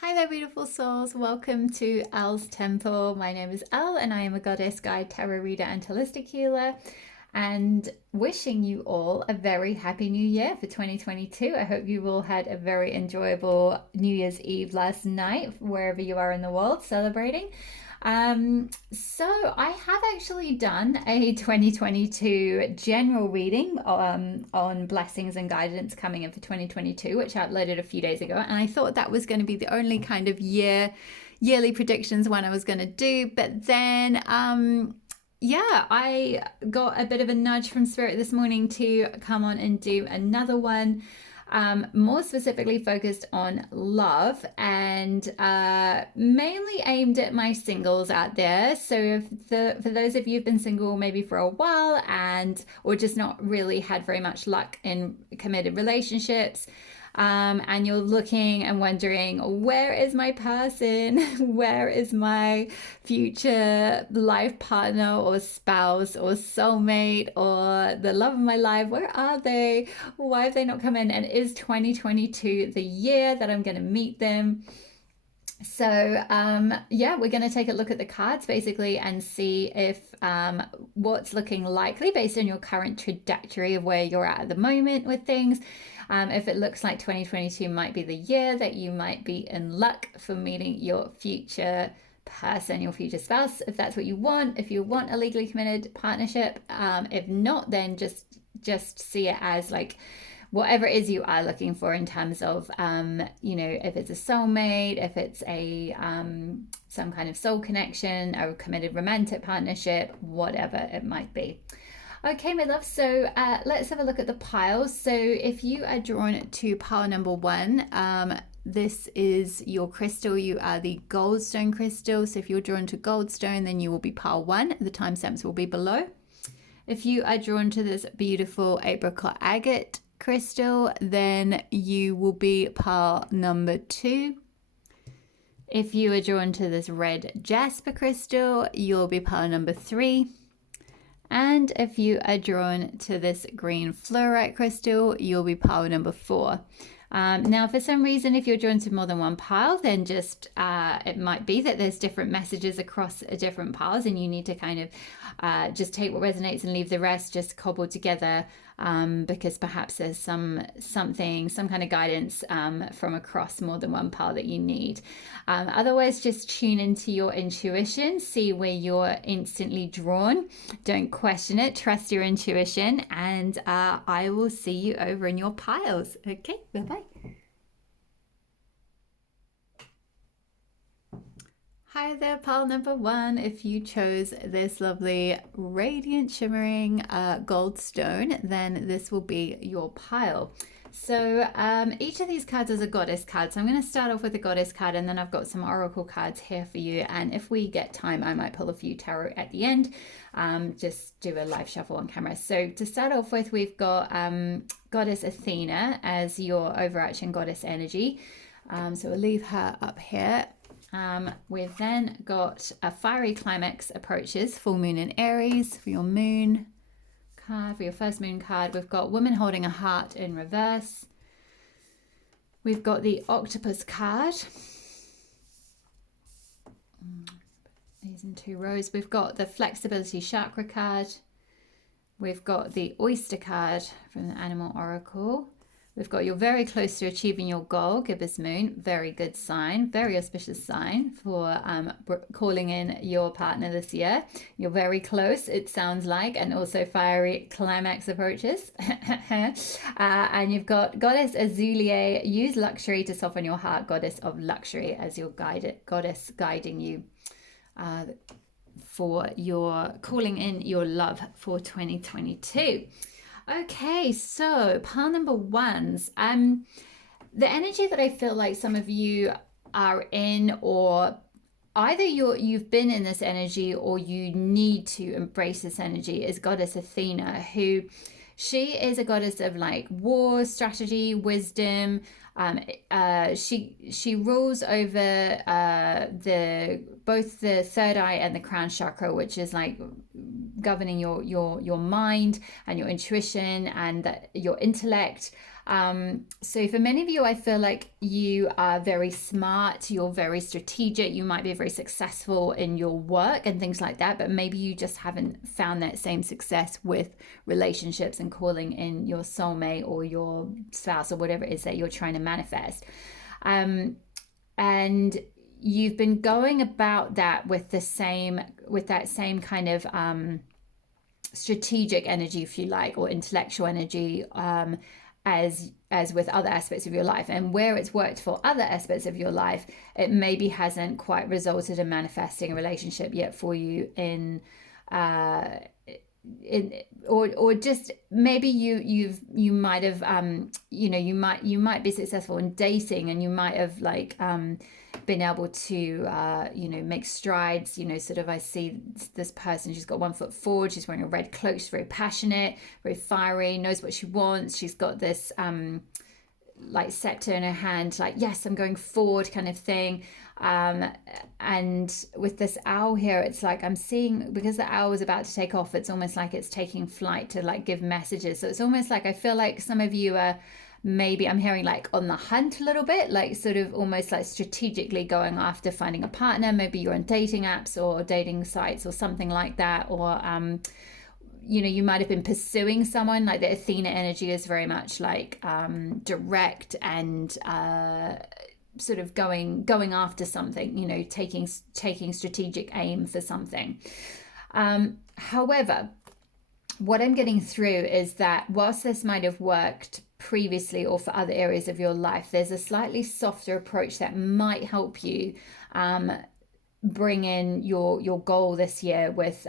Hi there, beautiful souls. Welcome to Elle's Temple. My name is Elle, and I am a goddess guide, tarot reader, and holistic healer. And wishing you all a very happy new year for 2022. I hope you all had a very enjoyable New Year's Eve last night, wherever you are in the world celebrating. So I have actually done a 2022 general reading on blessings and guidance coming in for 2022, which I uploaded a few days ago, and I thought that was going to be the only kind of yearly predictions one I was going to do, but then yeah, I got a bit of a nudge from Spirit this morning to come on and do another one, more specifically focused on love and mainly aimed at my singles out there. So, for those of you who've been single maybe for a while and or just not really had very much luck in committed relationships, and you're looking and wondering, where is my person? Where is my future life partner or spouse or soulmate or the love of my life? Where are they? Why have they not come in? And is 2022 the year that I'm going to meet them? So yeah, we're going to take a look at the cards basically and see if what's looking likely based on your current trajectory of where you're at the moment with things. If it looks like 2022 might be the year that you might be in luck for meeting your future person, your future spouse, if that's what you want, if you want a legally committed partnership. If not, then just see it as like whatever it is you are looking for in terms of if it's a soulmate, if it's a some kind of soul connection or a committed romantic partnership, whatever it might be. Okay, my love, so let's have a look at the piles. So if you are drawn to pile number one, this is your crystal. You are the goldstone crystal. So if you're drawn to goldstone, then you will be pile one. The timestamps will be below. If you are drawn to this beautiful apricot agate crystal, then you will be pile number two. If you are drawn to this red jasper crystal, you'll be pile number three. And if you are drawn to this green fluorite crystal, you'll be pile number four. Now, for some reason, if you're drawn to more than one pile, then just it might be that there's different messages across different piles, and you need to kind of just take what resonates and leave the rest just cobbled together, because perhaps there's some kind of guidance from across more than one pile that you need. Otherwise, just tune into your intuition, see where you're instantly drawn. Don't question it, trust your intuition, and I will see you over in your piles. Okay, bye-bye. Hi there, pile number one. If you chose this lovely radiant shimmering gold stone, then this will be your pile. So each of these cards is a goddess card. So I'm going to start off with a goddess card, and then I've got some oracle cards here for you. And if we get time, I might pull a few tarot at the end. Just do a live shuffle on camera. So to start off with, we've got Goddess Athena as your overarching goddess energy. So we'll leave her up here. We've then got a fiery climax approaches, full moon in Aries for your moon card, for your first moon card. We've got woman holding a heart in reverse. We've got the octopus card. These in two rows. We've got the flexibility chakra card. We've got the oyster card from the animal oracle. We've got you're very close to achieving your goal, gibbous moon. Very good sign, very auspicious sign for calling in your partner this year. You're very close, it sounds like, and also fiery climax approaches. And you've got Goddess Azulier, use luxury to soften your heart, goddess of luxury, as your goddess guiding you for your calling in your love for 2022. Okay, so pile number ones. The energy that I feel like some of you are in, or either you've been in this energy or you need to embrace this energy, is Goddess Athena, who she is a goddess of like war, strategy, wisdom. She rules over both the third eye and the crown chakra, which is like governing your mind and your intuition and your intellect. So for many of you, I feel like you are very smart, you're very strategic, you might be very successful in your work and things like that, but maybe you just haven't found that same success with relationships and calling in your soulmate or your spouse or whatever it is that you're trying to manifest. Um, and you've been going about that with that same kind of strategic energy, if you like, or intellectual energy, as with other aspects of your life. And where it's worked for other aspects of your life, it maybe hasn't quite resulted in manifesting a relationship yet for you uh in or just maybe you might have you might be successful in dating, and you might have like been able to make strides, sort of. I see this person, she's got 1 foot forward, she's wearing a red cloak, she's very passionate, very fiery, knows what she wants, she's got this like scepter in her hand, like, yes, I'm going forward kind of thing. And with this owl here, it's like I'm seeing, because the owl is about to take off, it's almost like it's taking flight to like give messages. So it's almost like I feel like some of you are, maybe I'm hearing like on the hunt a little bit, like sort of almost like strategically going after finding a partner. Maybe you're on dating apps or dating sites or something like that, or you might have been pursuing someone. Like the Athena energy is very much like direct and sort of going after something, taking strategic aim for something. However, what I'm getting through is that whilst this might have worked previously or for other areas of your life, there's a slightly softer approach that might help you bring in your goal this year with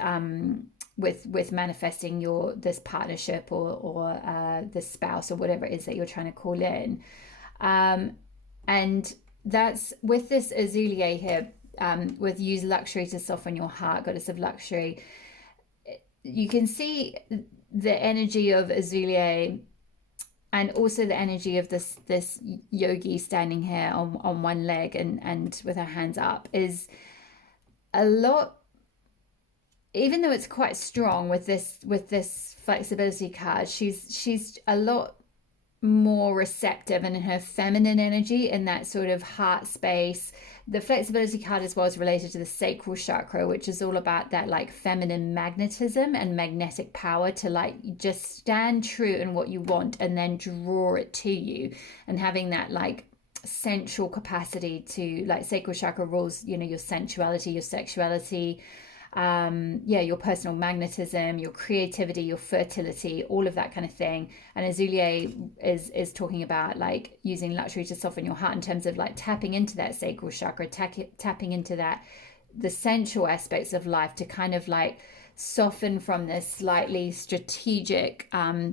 manifesting this partnership or this spouse or whatever it is that you're trying to call in. And that's with this Azulea here, with use luxury to soften your heart, goddess of luxury. You can see the energy of Azulea, and also the energy of this yogi standing here on one leg and with her hands up, is a lot. Even though it's quite strong with this flexibility card, she's a lot more receptive and in her feminine energy, in that sort of heart space. The flexibility card as well is related to the sacral chakra, which is all about that like feminine magnetism and magnetic power to like just stand true in what you want and then draw it to you, and having that like sensual capacity to, like, sacral chakra rules, your sensuality, your sexuality, your personal magnetism, your creativity, your fertility, all of that kind of thing. And Azulea is talking about like using luxury to soften your heart in terms of like tapping into that sacral chakra, tapping into that, the sensual aspects of life, to kind of like soften from this slightly strategic,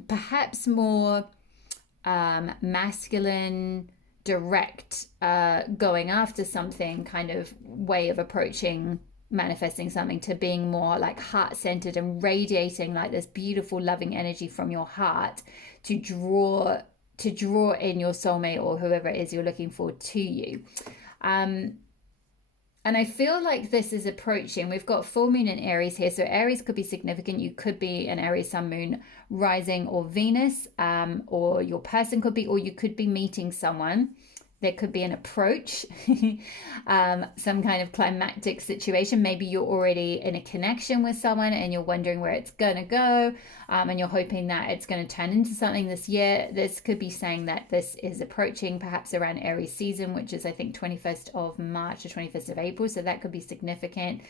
perhaps more masculine, direct, going after something kind of way of approaching manifesting something, to being more like heart-centered and radiating like this beautiful loving energy from your heart to draw in your soulmate or whoever it is you're looking for to you. And I feel like this is approaching, we've got full moon in Aries here, so Aries could be significant. You could be an Aries sun, moon, rising, or Venus, or your person could be, or you could be meeting someone. There could be an approach, some kind of climactic situation. Maybe you're already in a connection with someone and you're wondering where it's going to go, and you're hoping that it's going to turn into something this year. This could be saying that this is approaching perhaps around Aries season, which is I think 21st of March to 21st of April. So that could be significant.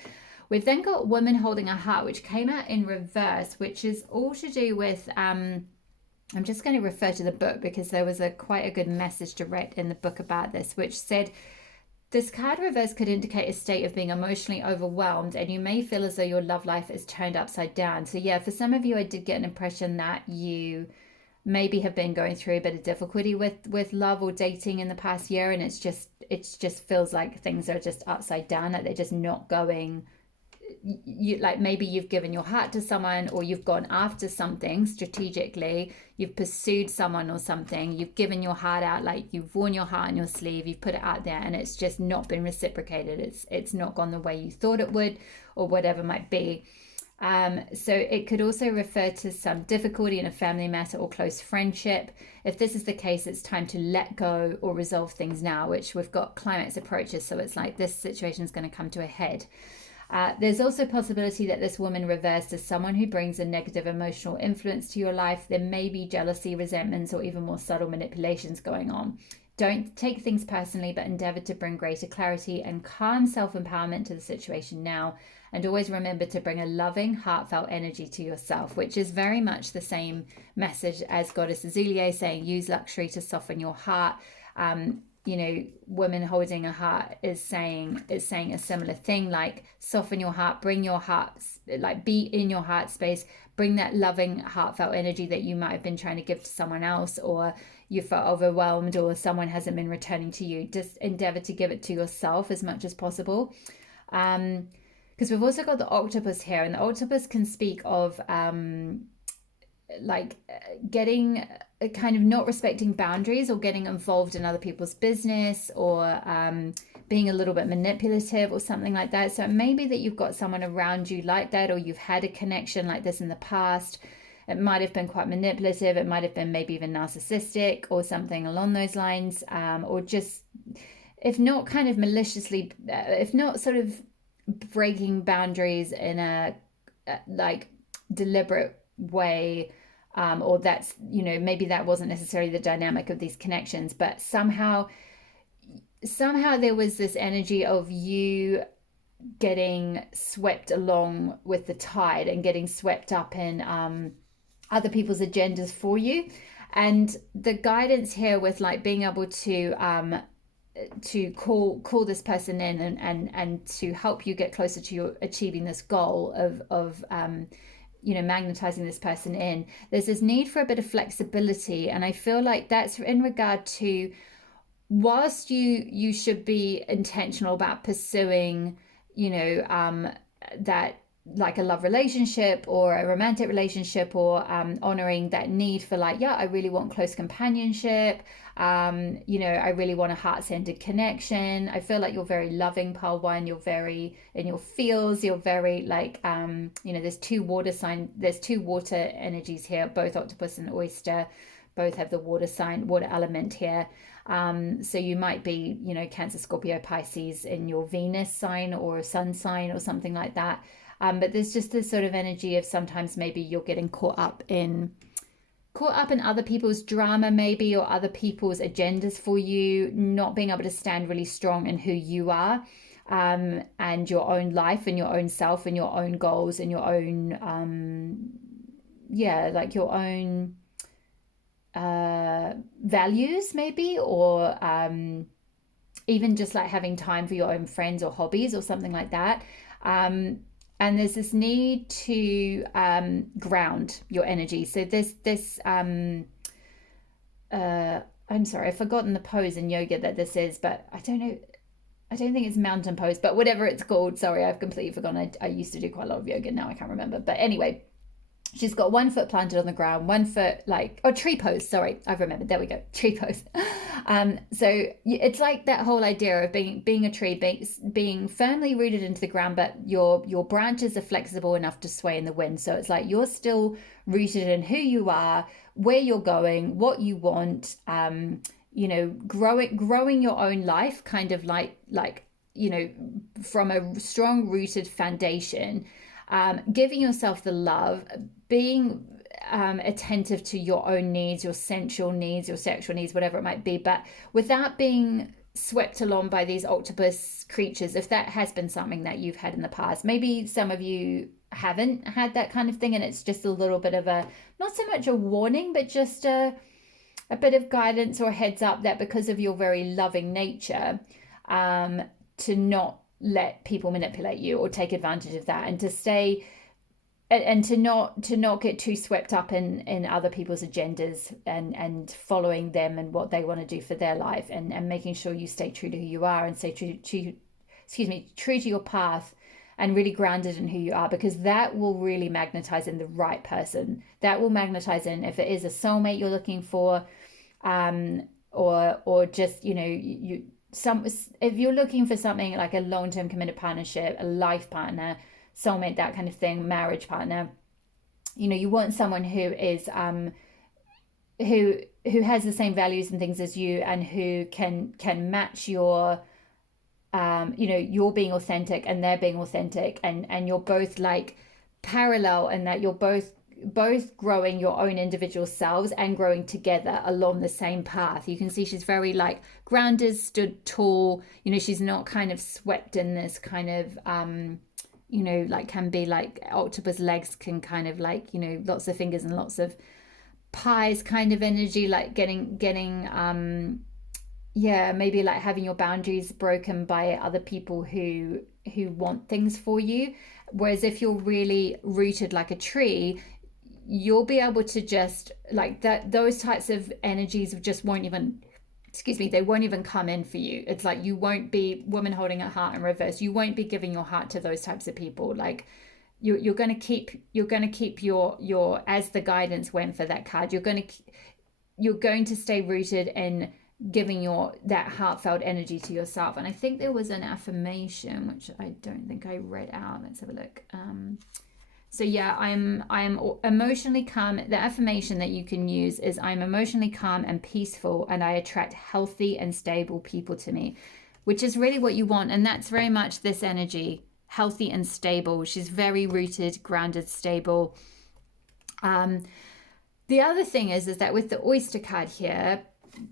We've then got woman holding a heart, which came out in reverse, which is all to do with... I'm just going to refer to the book because there was quite a good message direct in the book about this, which said this card reverse could indicate a state of being emotionally overwhelmed, and you may feel as though your love life is turned upside down. So yeah, for some of you, I did get an impression that you maybe have been going through a bit of difficulty with love or dating in the past year, and it just feels like things are just upside down, like they're just not going. You like, maybe you've given your heart to someone, or you've gone after something strategically, you've pursued someone or something, you've given your heart out, like you've worn your heart on your sleeve, you've put it out there, and it's just not been reciprocated. It's not gone the way you thought it would, or whatever might be. So it could also refer to some difficulty in a family matter or close friendship. If this is the case, it's time to let go or resolve things now, which we've got climax approaches. So it's like this situation is going to come to a head. There's also a possibility that this woman reversed as someone who brings a negative emotional influence to your life. There may be jealousy, resentments, or even more subtle manipulations going on. Don't take things personally, but endeavor to bring greater clarity and calm self-empowerment to the situation now. And always remember to bring a loving, heartfelt energy to yourself, which is very much the same message as Goddess Azulie saying, use luxury to soften your heart. Women holding a heart is saying a similar thing, like soften your heart, bring your heart, like be in your heart space, bring that loving, heartfelt energy that you might have been trying to give to someone else, or you felt overwhelmed, or someone hasn't been returning to you. Just endeavor to give it to yourself as much as possible. Because we've also got the octopus here, and the octopus can speak of getting kind of not respecting boundaries or getting involved in other people's business, or being a little bit manipulative or something like that. So it may be that you've got someone around you like that, or you've had a connection like this in the past. It might have been quite manipulative. It might have been maybe even narcissistic or something along those lines, or just, if not kind of maliciously, if not sort of breaking boundaries in a like deliberate way, or that's, maybe that wasn't necessarily the dynamic of these connections, but somehow there was this energy of you getting swept along with the tide and getting swept up in other people's agendas for you. And the guidance here with like being able to call this person in and to help you get closer to your achieving this goal of magnetizing this person in, there's this need for a bit of flexibility. And I feel like that's in regard to, whilst you should be intentional about pursuing that, like a love relationship or a romantic relationship, or honoring that need for like, yeah, I really want close companionship, I really want a heart-centered connection. I feel like you're very loving, Pile One. You're very in your feels. You're very like, there's two water energies here, both octopus and oyster, both have the water element here. So you might be, Cancer, Scorpio, Pisces in your Venus sign or sun sign or something like that. But there's just this sort of energy of sometimes maybe you're getting caught up in other people's drama, maybe, or other people's agendas for you, not being able to stand really strong in who you are, and your own life and your own self and your own goals and your own, your own values, maybe, or even just like having time for your own friends or hobbies or something like that. And there's this need to ground your energy. So I'm sorry, I've forgotten the pose in yoga that this is, but I don't know. I don't think it's mountain pose, but whatever it's called. Sorry, I've completely forgotten. I used to do quite a lot of yoga. Now I can't remember. But anyway, she's got one foot planted on the ground, one foot tree pose. Sorry, I've remembered. There we go, tree pose. So it's like that whole idea of being a tree, being firmly rooted into the ground, but your branches are flexible enough to sway in the wind. So it's like you're still rooted in who you are, where you're going, what you want. Growing your own life, kind of like from a strong rooted foundation. Giving yourself the love, being attentive to your own needs, your sensual needs, your sexual needs, whatever it might be, but without being swept along by these octopus creatures. If that has been something that you've had in the past, maybe some of you haven't had that kind of thing, and it's just a little bit of a, not so much a warning, but just a bit of guidance or heads up that because of your very loving nature, to not let people manipulate you or take advantage of that, and to stay and to not get too swept up in other people's agendas and following them and what they want to do for their life, and making sure you stay true to who you are and stay true to your path, and really grounded in who you are, because that will really magnetize in the right person. That will magnetize in, if it is a soulmate you're looking for, or just if you're looking for something like a long-term committed partnership, a life partner, soulmate, that kind of thing, marriage partner. You know, you want someone who is who has the same values and things as you, and who can match your you know, you're being authentic and they're being authentic, and you're both like parallel, and that you're both growing your own individual selves and growing together along the same path. You can see she's very like grounded, stood tall. You know, she's not kind of swept in this kind of you know, like can be like octopus legs, can kind of like, you know, lots of fingers and lots of pies kind of energy, like getting yeah, maybe like having your boundaries broken by other people who want things for you. Whereas if you're really rooted like a tree, you'll be able to just like that, those types of energies just won't even, excuse me, they won't even come in for you. It's like you won't be, woman holding a heart in reverse, you won't be giving your heart to those types of people. Like you're going to keep your, as the guidance went for that card, you're going to stay rooted in giving your that heartfelt energy to yourself. And I think there was an affirmation which I don't think I read out. Let's have a look. So yeah, I'm emotionally calm. The affirmation that you can use is, I'm emotionally calm and peaceful, and I attract healthy and stable people to me, which is really what you want. And that's very much this energy, healthy and stable. She's very rooted, grounded, stable. The other thing is that with the oyster card here,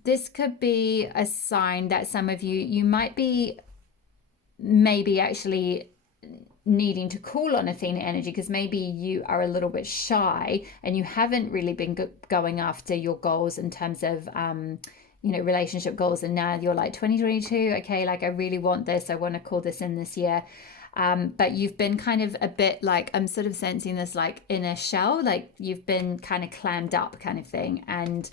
this could be a sign that some of you might be maybe actually needing to call on Athena energy, because maybe you are a little bit shy and you haven't really been going after your goals in terms of you know, relationship goals, and now you're like 2022, okay, like I really want this, I want to call this in this year. But you've been kind of a bit like, I'm sort of sensing this like in a shell, like you've been kind of clammed up kind of thing. And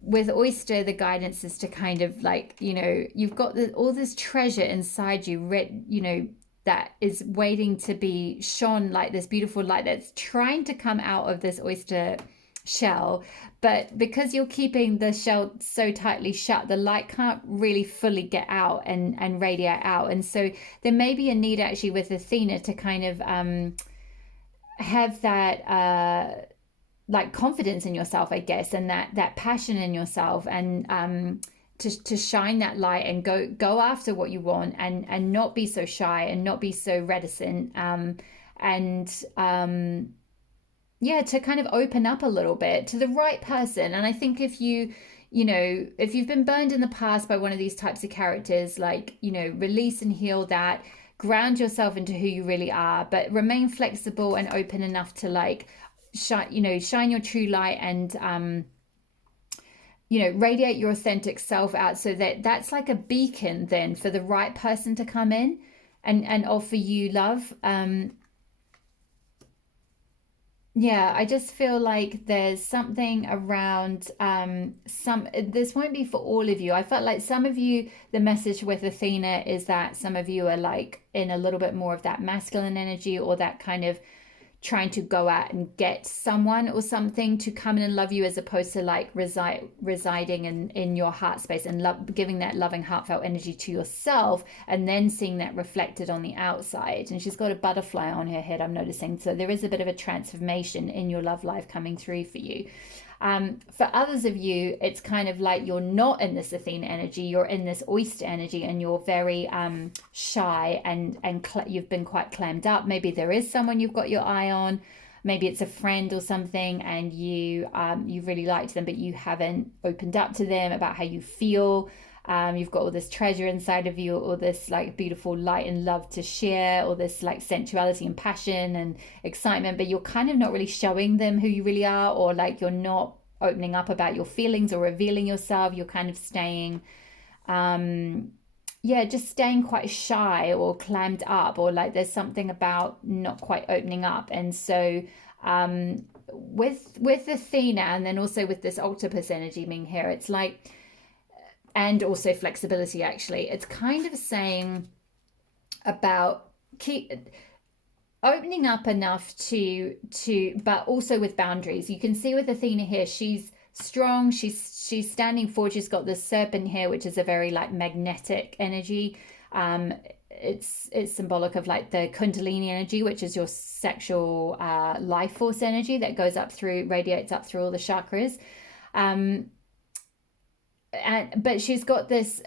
with oyster, the guidance is to kind of like, you know, you've got all this treasure inside you, you know, that is waiting to be shone, like this beautiful light that's trying to come out of this oyster shell. But because you're keeping the shell so tightly shut, the light can't really fully get out and radiate out. And so there may be a need actually with Athena to kind of have that like confidence in yourself, I guess, and that passion in yourself, and to shine that light and go after what you want, and not be so shy and not be so reticent, and yeah, to kind of open up a little bit to the right person. And I think if you know, if you've been burned in the past by one of these types of characters, like, you know, release and heal that, ground yourself into who you really are, but remain flexible and open enough to like shine your true light, and you know, radiate your authentic self out, so that that's like a beacon then for the right person to come in and offer you love. Yeah, I just feel like there's something around this won't be for all of you. I felt like some of you, the message with Athena is that some of you are like in a little bit more of that masculine energy, or that kind of trying to go out and get someone or something to come in and love you, as opposed to like residing in your heart space and giving that loving heartfelt energy to yourself, and then seeing that reflected on the outside. And she's got a butterfly on her head, I'm noticing. So there is a bit of a transformation in your love life coming through for you. For others of you, it's kind of like you're not in this Athena energy, you're in this oyster energy, and you're very shy, and you've been quite clammed up. Maybe there is someone you've got your eye on, maybe it's a friend or something, and you really liked them, but you haven't opened up to them about how you feel. You've got all this treasure inside of you, all this like beautiful light and love to share, all this like sensuality and passion and excitement, but you're kind of not really showing them who you really are, or like you're not opening up about your feelings or revealing yourself. You're kind of staying just staying quite shy or clammed up, or like there's something about not quite opening up. And so with Athena, and then also with this octopus energy being here, it's like, and also flexibility, actually, it's kind of saying about keep opening up enough to but also with boundaries. You can see with Athena here, she's strong, she's standing forward, she's got this serpent here, which is a very like magnetic energy. It's symbolic of like the Kundalini energy, which is your sexual life force energy that goes up through, radiates up through all the chakras. But she's got this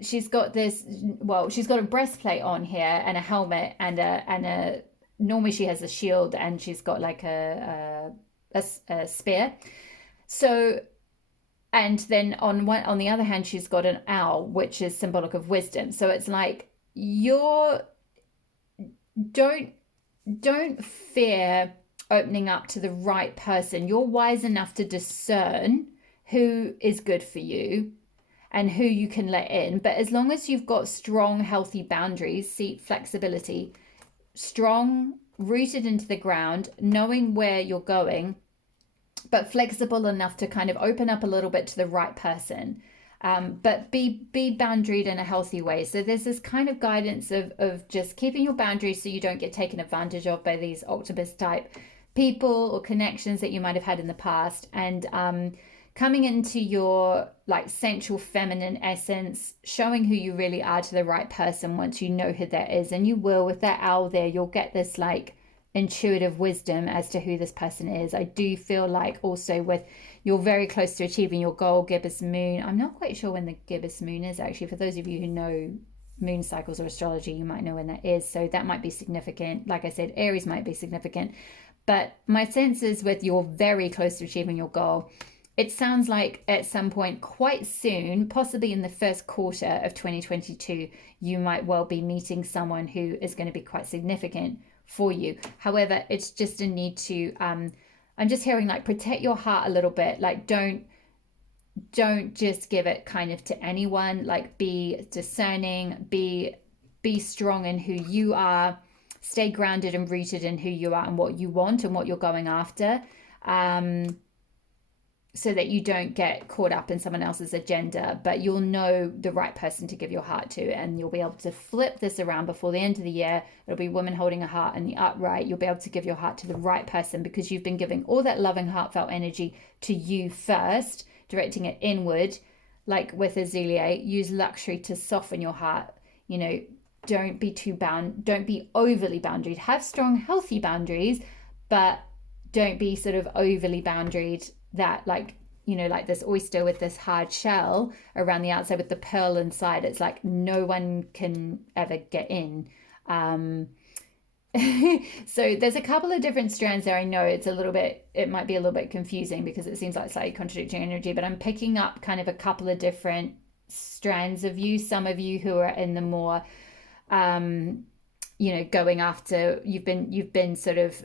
she's got a breastplate on here and a helmet and a normally she has a shield and she's got like a spear. So, and then on the other hand she's got an owl, which is symbolic of wisdom. So it's like you're don't fear opening up to the right person. You're wise enough to discern who is good for you and who you can let in. But as long as you've got strong, healthy boundaries, see, flexibility, strong, rooted into the ground, knowing where you're going, but flexible enough to kind of open up a little bit to the right person. But be boundaried in a healthy way. So there's this kind of guidance of just keeping your boundaries so you don't get taken advantage of by these octopus type people or connections that you might have had in the past. And coming into your like sensual feminine essence, showing who you really are to the right person once you know who that is. And you will, with that owl there, you'll get this like intuitive wisdom as to who this person is. I do feel like also with you're very close to achieving your goal, gibbous moon. I'm not quite sure when the gibbous moon is actually. For those of you who know moon cycles or astrology, you might know when that is. So that might be significant. Like I said, Aries might be significant. But my sense is with you're very close to achieving your goal. It sounds like at some point quite soon, possibly in the first quarter of 2022, you might well be meeting someone who is going to be quite significant for you. However, it's just a need to I'm just hearing like protect your heart a little bit. Like don't just give it kind of to anyone. Like be discerning, be strong in who you are, stay grounded and rooted in who you are and what you want and what you're going after. So that you don't get caught up in someone else's agenda, but you'll know the right person to give your heart to, and you'll be able to flip this around before the end of the year. It'll be women holding a heart in the upright. You'll be able to give your heart to the right person because you've been giving all that loving, heartfelt energy to you first, directing it inward. Like with Azealia, use luxury to soften your heart. You know, don't be overly boundaried. Have strong, healthy boundaries, but don't be sort of overly boundaried that like, you know, like this oyster with this hard shell around the outside with the pearl inside. It's like no one can ever get in. So there's a couple of different strands there. I know it might be a little bit confusing because it seems like slightly contradicting energy, but I'm picking up kind of a couple of different strands of you. Some of you who are in the more, you know, going after, you've been sort of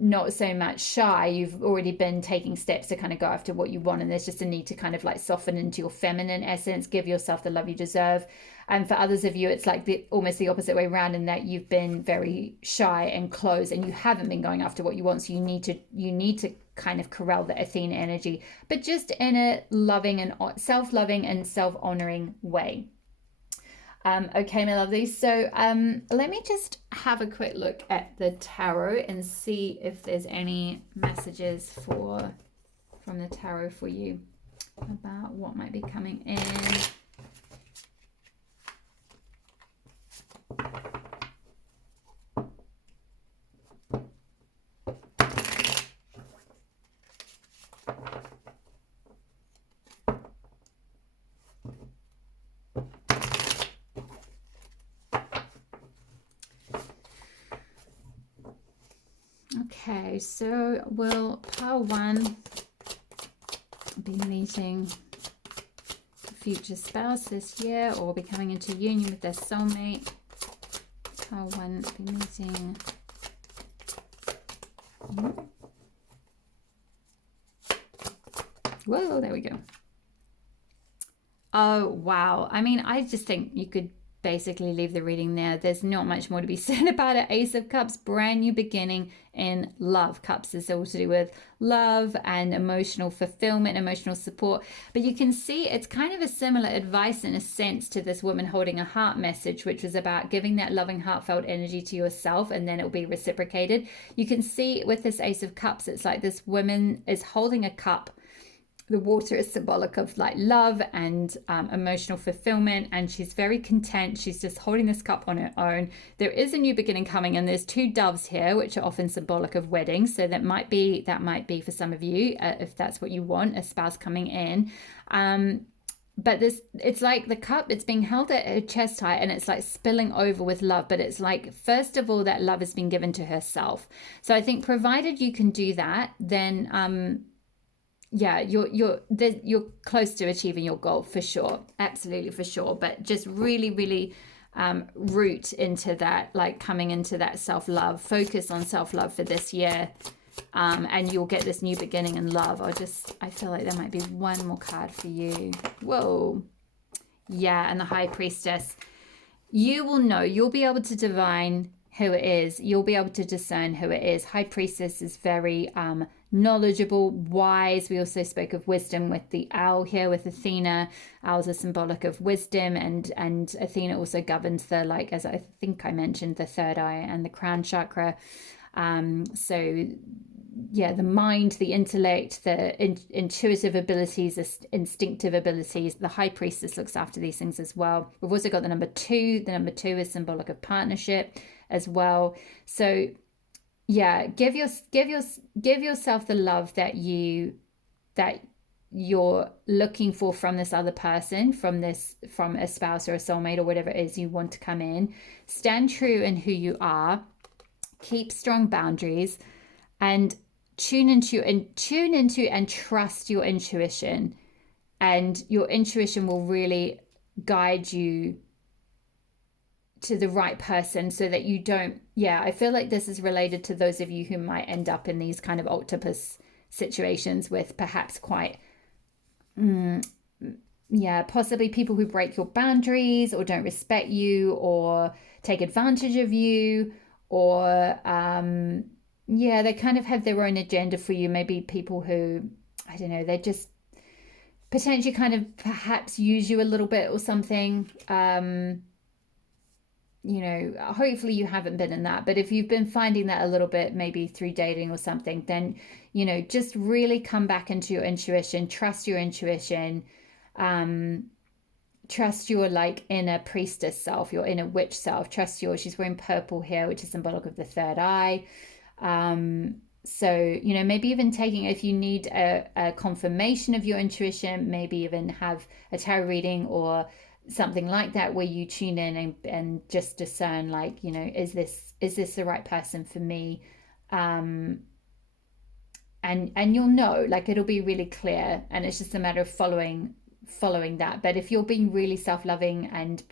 not so much shy, you've already been taking steps to kind of go after what you want, and there's just a need to kind of like soften into your feminine essence, give yourself the love you deserve. And for others of you, it's like almost the opposite way around, in that you've been very shy and closed and you haven't been going after what you want. So you need to kind of corral the Athena energy, but just in a loving and self-loving and self-honoring way. Okay, my lovelies. So let me just have a quick look at the tarot and see if there's any messages from the tarot for you about what might be coming in. Okay, so will pile one be meeting a future spouse this year, or be coming into union with their soulmate? Pile one be meeting. Whoa, there we go. Oh, wow. I mean, I just think you could basically leave the reading there. There's not much more to be said about it. Ace of Cups, brand new beginning in love. Cups is all to do with love and emotional fulfillment, emotional support. But you can see it's kind of a similar advice in a sense to this woman holding a heart message, which was about giving that loving, heartfelt energy to yourself, and then it'll be reciprocated. You can see with this Ace of Cups, it's like this woman is holding a cup, The water is symbolic of like love and emotional fulfillment, and she's very content. She's just holding this cup on her own. There is a new beginning coming, and there's two doves here, which are often symbolic of weddings. So that might be for some of you, if that's what you want, a spouse coming in. But this, it's like the cup, it's being held at her chest high, and it's like spilling over with love. But it's like, first of all, that love has been given to herself. So I think provided you can do that, then yeah, you're close to achieving your goal for sure, absolutely, for sure. But just really root into that, like coming into that self-love, focus on self-love for this year, and you'll get this new beginning in love. I feel like there might be one more card for you. Whoa, yeah. And the High Priestess, you will know, you'll be able to divine who it is. You'll be able to discern who it is. High Priestess is very knowledgeable, wise. We also spoke of wisdom with the owl here with Athena. Owls are symbolic of wisdom, and Athena also governs the, like, as I think I mentioned, the third eye and the crown chakra. So yeah, the mind, the intellect, the intuitive abilities, the instinctive abilities. The High Priestess looks after these things as well. We've also got the number 2. The number 2 is symbolic of partnership as well. So yeah, give yourself the love that you're looking for from this other person, from a spouse or a soulmate or whatever it is you want to come in. Stand true in who you are. Keep strong boundaries, and tune into and trust your intuition, and your intuition will really guide you to the right person, so that you don't, yeah, I feel like this is related to those of you who might end up in these kind of octopus situations with perhaps quite yeah, possibly people who break your boundaries or don't respect you or take advantage of you, or yeah, they kind of have their own agenda for you. Maybe people who, I don't know, they just potentially kind of perhaps use you a little bit or something. You know, hopefully you haven't been in that, but if you've been finding that a little bit, maybe through dating or something, then, you know, just really come back into your intuition, trust your intuition, trust your like inner priestess self, your inner witch self, trust your, she's wearing purple here, which is symbolic of the third eye. So, you know, maybe even taking, if you need a confirmation of your intuition, maybe even have a tarot reading or something like that, where you tune in and just discern, like, you know, is this the right person for me? And you'll know, like, it'll be really clear, and it's just a matter of following that. But if you're being really self-loving and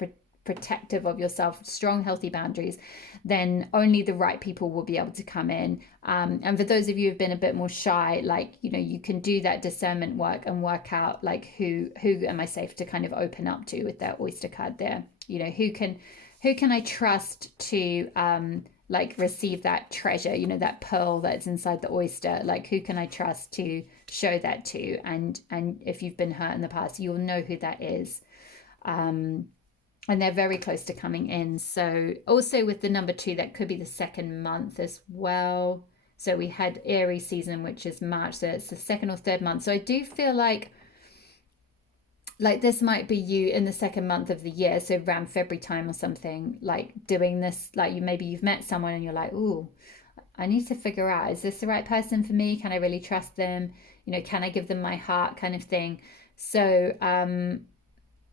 protective of yourself, strong, healthy boundaries, then only the right people will be able to come in. And for those of you who've been a bit more shy, like, you know, you can do that discernment work and work out, like, who am I safe to kind of open up to with that oyster card there? You know, who can I trust to like receive that treasure, you know, that pearl that's inside the oyster? Like, who can I trust to show that to? And if you've been hurt in the past, you'll know who that is. And they're very close to coming in. So also with the number 2, that could be the second month as well. So we had Aries season, which is March, so it's the second or third month. So I do feel like this might be you in the second month of the year, so around February time or something, like doing this, like you've met someone and you're like, ooh, I need to figure out, is this the right person for me? Can I really trust them? You know, can I give them my heart, kind of thing? So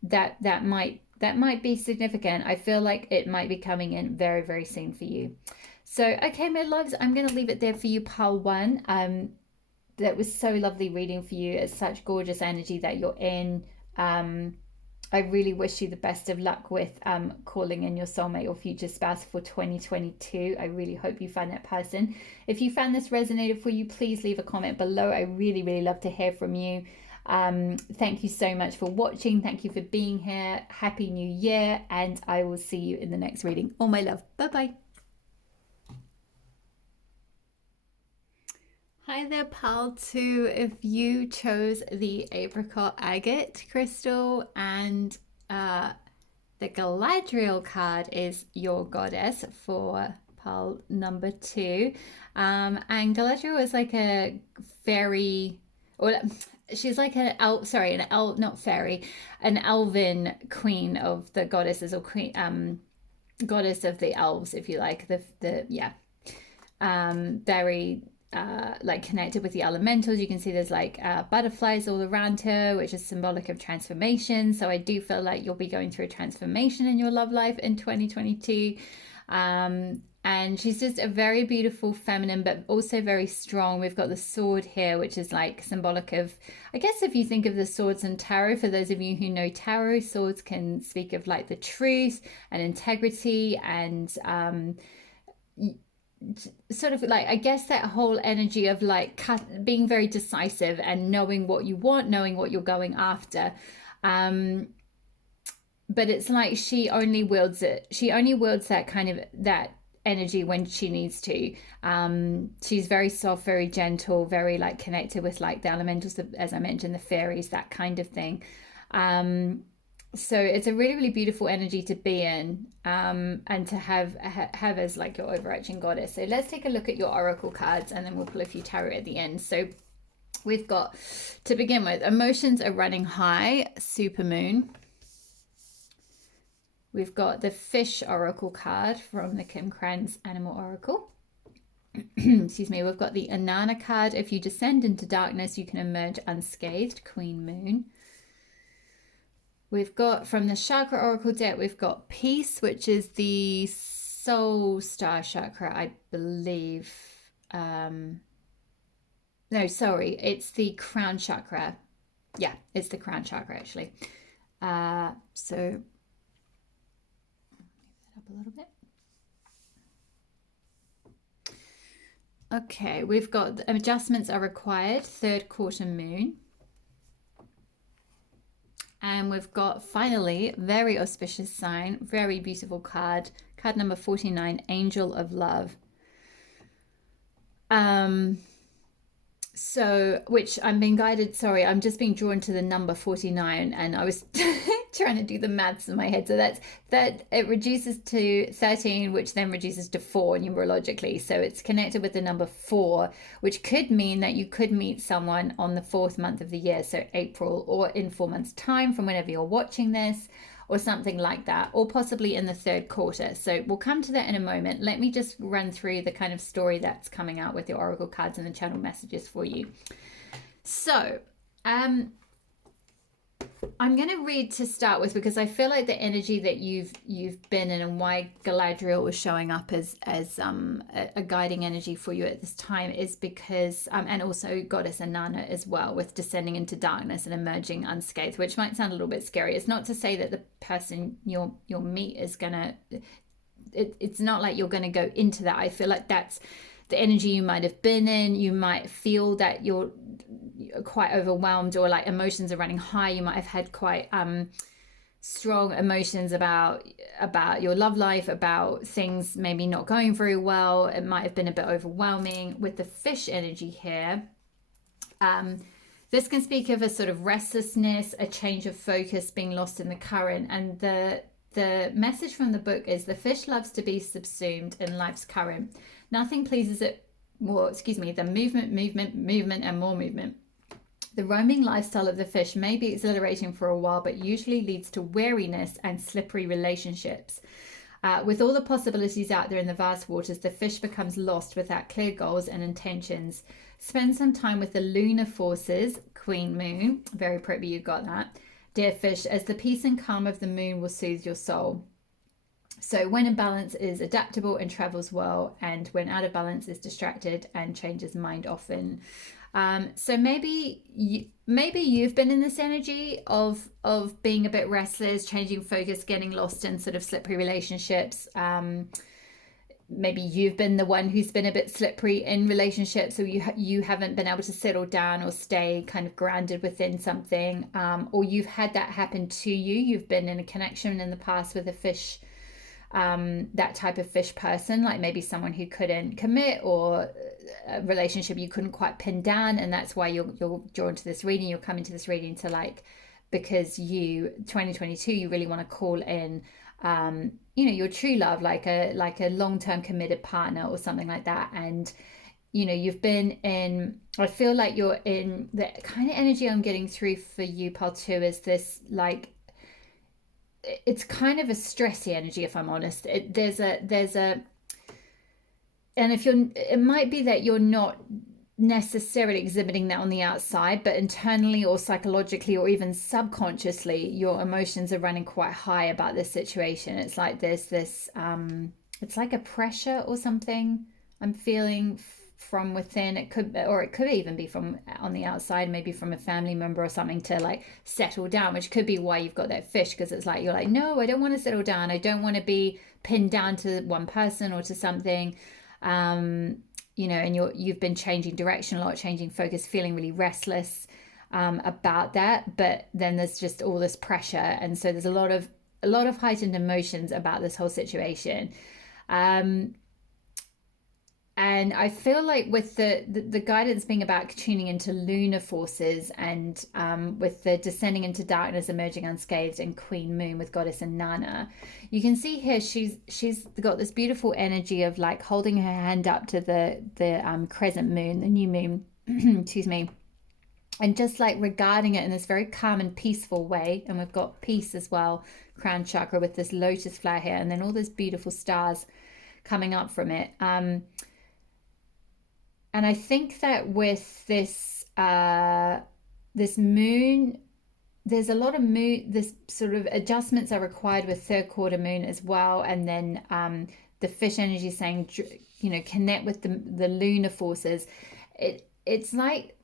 that might be significant. I feel like it might be coming in very, very soon for you. So, okay, my loves, I'm going to leave it there for you, pile 1. That was so lovely reading for you. It's such gorgeous energy that you're in. I really wish you the best of luck with calling in your soulmate or future spouse for 2022. I really hope you find that person. If you found this resonated for you, please leave a comment below. I really, really love to hear from you. Thank you so much for watching. Thank you for being here. Happy New Year, and I will see you in the next reading. All my love. Bye-bye. Hi there, pal 2. If you chose the apricot agate crystal, and the Galadriel card is your goddess for pal number 2. And Galadriel is like a fairy, or she's like not fairy, an elven queen of the goddesses, or queen, goddess of the elves, if you like. The yeah, very like connected with the elementals. You can see there's like butterflies all around her, which is symbolic of transformation. So I do feel like you'll be going through a transformation in your love life in 2022. And she's just a very beautiful feminine, but also very strong. We've got the sword here, which is like symbolic of, I guess, if you think of the swords in tarot, for those of you who know tarot, swords can speak of like the truth and integrity, and sort of like, I guess, that whole energy of like being very decisive and knowing what you want, knowing what you're going after. But it's like she only wields that kind of that energy when she needs to. She's very soft, very gentle, very like connected with like the elementals, as I mentioned, the fairies, that kind of thing. So it's a really, really beautiful energy to be in, and to have as like your overarching goddess. So let's take a look at your oracle cards, and then we'll pull a few tarot at the end. So we've got, to begin with, emotions are running high, supermoon. We've got the fish oracle card from the Kim Krans Animal Oracle. Excuse me. We've got the Anana card. If you descend into darkness, you can emerge unscathed, Queen Moon. We've got, from the Chakra Oracle deck, we've got Peace, which is the Soul Star Chakra, I believe. No, sorry, it's the Crown Chakra. Yeah, it's the Crown Chakra, actually. So up a little bit. Okay, we've got adjustments are required, third quarter moon. And we've got, finally, very auspicious sign, very beautiful card number 49, Angel of Love. So, which I'm being guided, sorry, I'm just being drawn to the number 49, and I was trying to do the maths in my head. So that it reduces to 13, which then reduces to 4 numerologically. So it's connected with the number 4, which could mean that you could meet someone on the 4th month of the year, so April, or in 4 months' time from whenever you're watching this, or something like that, or possibly in the 3rd quarter. So we'll come to that in a moment. Let me just run through the kind of story that's coming out with the oracle cards and the channel messages for you. So I'm going to read to start with, because I feel like the energy that you've been in, and why Galadriel was showing up as a guiding energy for you at this time, is because and also Goddess Inanna as well, with descending into darkness and emerging unscathed, which might sound a little bit scary. It's not to say that the person you'll meet is gonna, it's not like you're going to go into that. I feel like that's the energy you might have been in. You might feel that you're quite overwhelmed, or like emotions are running high. You might have had quite strong emotions about your love life, about things maybe not going very well. It might have been a bit overwhelming. With the fish energy here, this can speak of a sort of restlessness, a change of focus, being lost in the current. And the message from the book is, the fish loves to be subsumed in life's current. Nothing pleases it more, the movement, and more movement. The roaming lifestyle of the fish may be exhilarating for a while, but usually leads to weariness and slippery relationships. With all the possibilities out there in the vast waters, the fish becomes lost without clear goals and intentions. Spend some time with the lunar forces, Queen Moon. Very pretty, you got that. Dear fish, as the peace and calm of the moon will soothe your soul. So when in balance is adaptable and travels well, and when out of balance is distracted and changes mind often. So maybe you've been in this energy of being a bit restless, changing focus, getting lost in sort of slippery relationships. Maybe you've been the one who's been a bit slippery in relationships, so you haven't been able to settle down or stay kind of grounded within something, or you've had that happen to you. You've been in a connection in the past with a fish, that type of fish person, like maybe someone who couldn't commit, or a relationship you couldn't quite pin down, and that's why you're drawn to this reading. You're coming to this reading to, like, because 2022, you really want to call in your true love, like a long-term committed partner or something like that. And you know, you've been in, I feel like you're in the kind of energy I'm getting through for you, part two, is this like, it's kind of a stressy energy, if I'm honest. There's a, and if you're, it might be that you're not necessarily exhibiting that on the outside, but internally or psychologically or even subconsciously, your emotions are running quite high about this situation. It's like there's this, it's like a pressure or something I'm feeling from within. It could, or it could even be from on the outside, maybe from a family member or something, to like settle down, which could be why you've got that fish, because it's like you're like, no, I don't want to settle down. I don't want to be pinned down to one person or to something. You know, and you've been changing direction a lot, changing focus, feeling really restless about that. But then there's just all this pressure, and so there's a lot of heightened emotions about this whole situation. Um, and I feel like with the guidance being about tuning into lunar forces, and with the descending into darkness, emerging unscathed, and Queen Moon with Goddess and Nana, you can see here she's got this beautiful energy of like holding her hand up to the crescent moon, the new moon, excuse me, and just like regarding it in this very calm and peaceful way. And we've got peace as well, crown chakra, with this lotus flower here, and then all those beautiful stars coming up from it. And I think that with this moon, there's a lot of moon. This sort of adjustments are required with third quarter moon as well, and then the fish energy saying, you know, connect with the lunar forces. It's like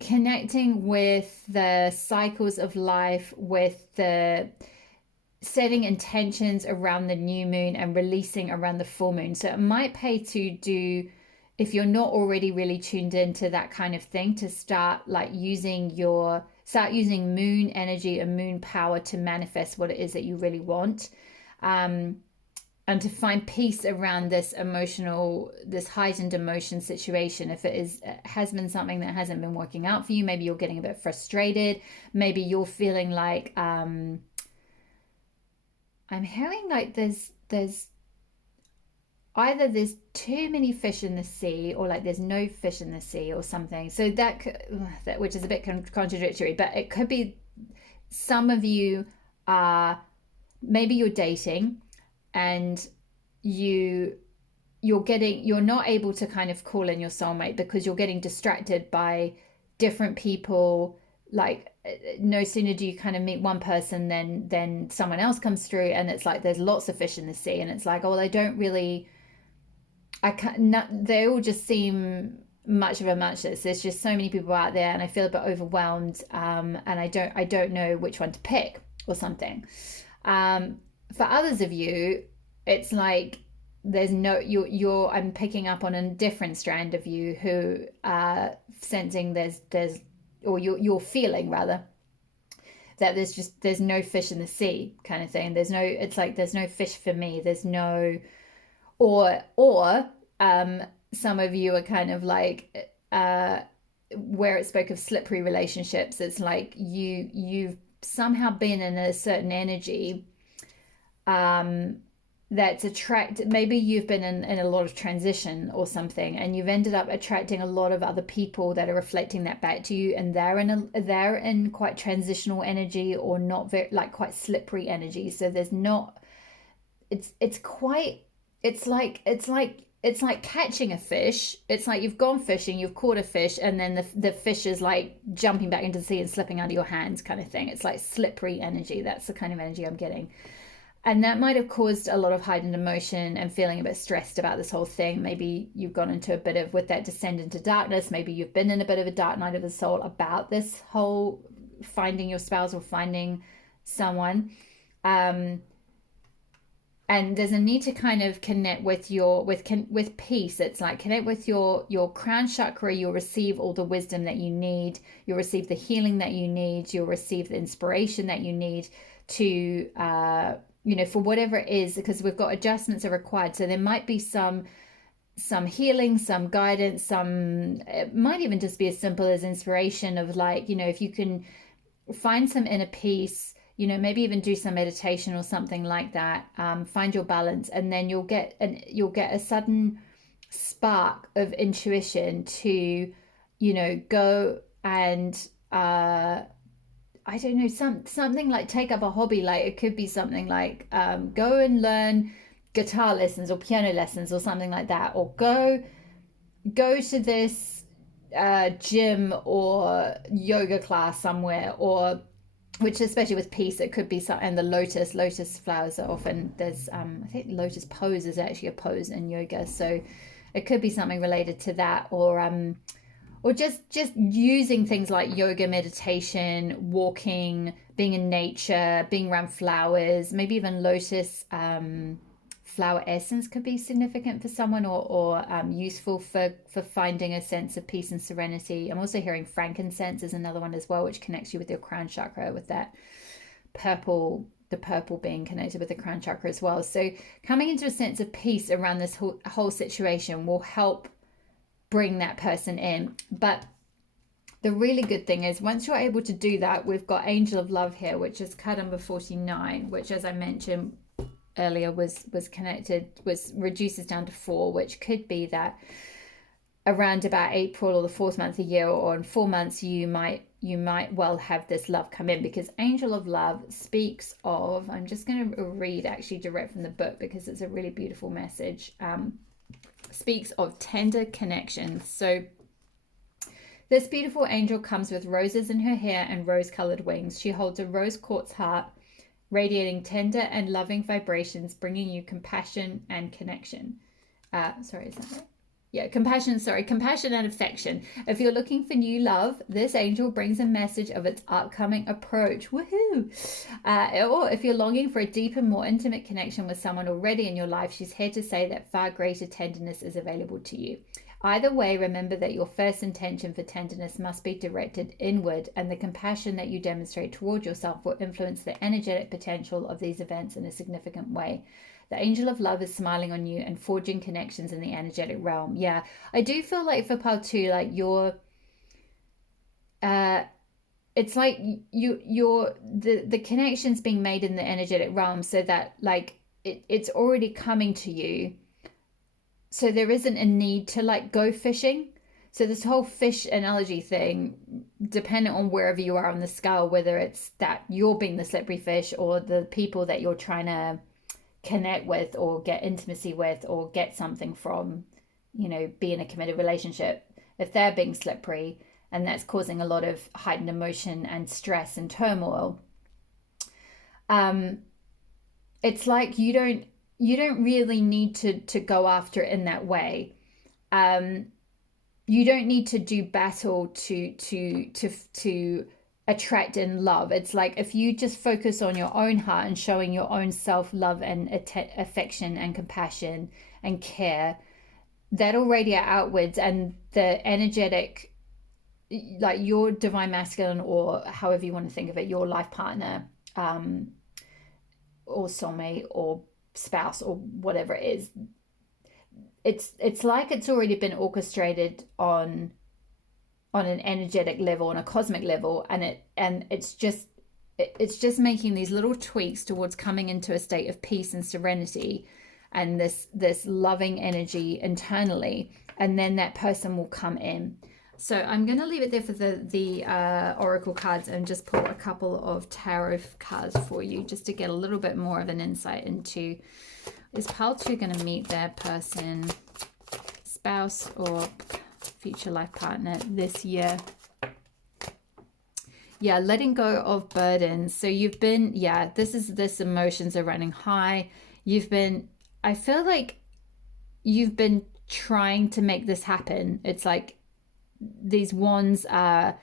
connecting with the cycles of life, with the setting intentions around the new moon and releasing around the full moon. So it might pay to do, if you're not already really tuned into that kind of thing, to start using moon energy and moon power to manifest what it is that you really want. And to find peace around this heightened emotion situation. If has been something that hasn't been working out for you, maybe you're getting a bit frustrated, maybe you're feeling like, I'm hearing like there's either there's too many fish in the sea, or like there's no fish in the sea or something. So that which is a bit contradictory, but it could be some of you are, maybe you're dating, and you're not able to kind of call in your soulmate because you're getting distracted by different people. Like, no sooner do you kind of meet one person, then someone else comes through, and it's like there's lots of fish in the sea, and it's like, oh, they don't really, I can't not, they all just seem much of a muchness. There's just so many people out there, and I feel a bit overwhelmed, and I don't know which one to pick or something. For others of you, it's like there's no, I'm picking up on a different strand of you who are sensing there's or you're feeling rather that there's no fish in the sea kind of thing. It's like there's no fish for me. There's no, or some of you are kind of like, where it spoke of slippery relationships. It's like you've somehow been in a certain energy that's attracted. Maybe you've been in a lot of transition or something, and you've ended up attracting a lot of other people that are reflecting that back to you, and they're in quite transitional energy, or not very, like, quite slippery energy. So there's not, it's quite, it's like catching a fish. It's like you've gone fishing, you've caught a fish, and then the fish is like jumping back into the sea and slipping out of your hands kind of thing. It's like slippery energy. That's the kind of energy I'm getting. And that might have caused a lot of heightened emotion and feeling a bit stressed about this whole thing. Maybe you've gone into a bit of, with that descent into darkness, maybe you've been in a bit of a dark night of the soul about this whole finding your spouse or finding someone. And there's a need to kind of connect with with peace. It's like connect with your crown chakra. You'll receive all the wisdom that you need. You'll receive the healing that you need. You'll receive the inspiration that you need to for whatever it is, because we've got adjustments are required. So there might be some healing, some guidance, it might even just be as simple as inspiration of, like, if you can find some inner peace, maybe even do some meditation or something like that, find your balance, and then you'll get a sudden spark of intuition to, go and I don't know, something like take up a hobby. Like it could be something like go and learn guitar lessons or piano lessons or something like that, or go to this gym or yoga class somewhere, or which especially with peace it could be some, and the lotus flowers are often, there's I think lotus pose is actually a pose in yoga, so it could be something related to that, or just using things like yoga, meditation, walking, being in nature, being around flowers, maybe even lotus flower essence could be significant for someone, or useful for finding a sense of peace and serenity. I'm also hearing frankincense is another one as well, which connects you with your crown chakra, with that purple, the purple being connected with the crown chakra as well. So coming into a sense of peace around this whole situation will help bring that person in. But the really good thing is once you're able to do that, we've got Angel of Love here, which is card number 49, which, as I mentioned earlier, was reduces down to 4, which could be that around about April or the 4th month of the year, or in 4 months, you might well have this love come in, because Angel of Love speaks of, I'm just going to read actually direct from the book because it's a really beautiful message, speaks of tender connections. So this beautiful angel comes with roses in her hair and rose-colored wings. She holds a rose quartz heart, radiating tender and loving vibrations, bringing you compassion and connection. Sorry, is that right? Yeah, compassion and affection. If you're looking for new love, this angel brings a message of its upcoming approach. Woohoo! Or if you're longing for a deeper, more intimate connection with someone already in your life, she's here to say that far greater tenderness is available to you. Either way, remember that your first intention for tenderness must be directed inward, and the compassion that you demonstrate toward yourself will influence the energetic potential of these events in a significant way. The angel of love is smiling on you and forging connections in the energetic realm. Yeah, I do feel like for part 2, like you're, it's like the connections being made in the energetic realm, so that like it's already coming to you. So there isn't a need to like go fishing. So this whole fish analogy thing, depending on wherever you are on the scale, whether it's that you're being the slippery fish, or the people that you're trying to connect with or get intimacy with or get something from, be in a committed relationship, if they're being slippery and that's causing a lot of heightened emotion and stress and turmoil, it's like you don't really need to go after it in that way. You don't need to do battle to attract in love. It's like if you just focus on your own heart and showing your own self-love and affection and compassion and care, that'll radiate outwards, and the energetic, like your divine masculine, or however you want to think of it, your life partner, or soulmate or spouse or whatever it is, it's like it's already been orchestrated on an energetic level, on a cosmic level, and it's just making these little tweaks towards coming into a state of peace and serenity and this loving energy internally, and then that person will come in. So I'm going to leave it there for the oracle cards, and just pull a couple of tarot cards for you just to get a little bit more of an insight into, is pile 2 going to meet their person, spouse or future life partner this year? Yeah, letting go of burdens. So you've been, this emotions are running high. I feel like you've been trying to make this happen. It's like these wands are,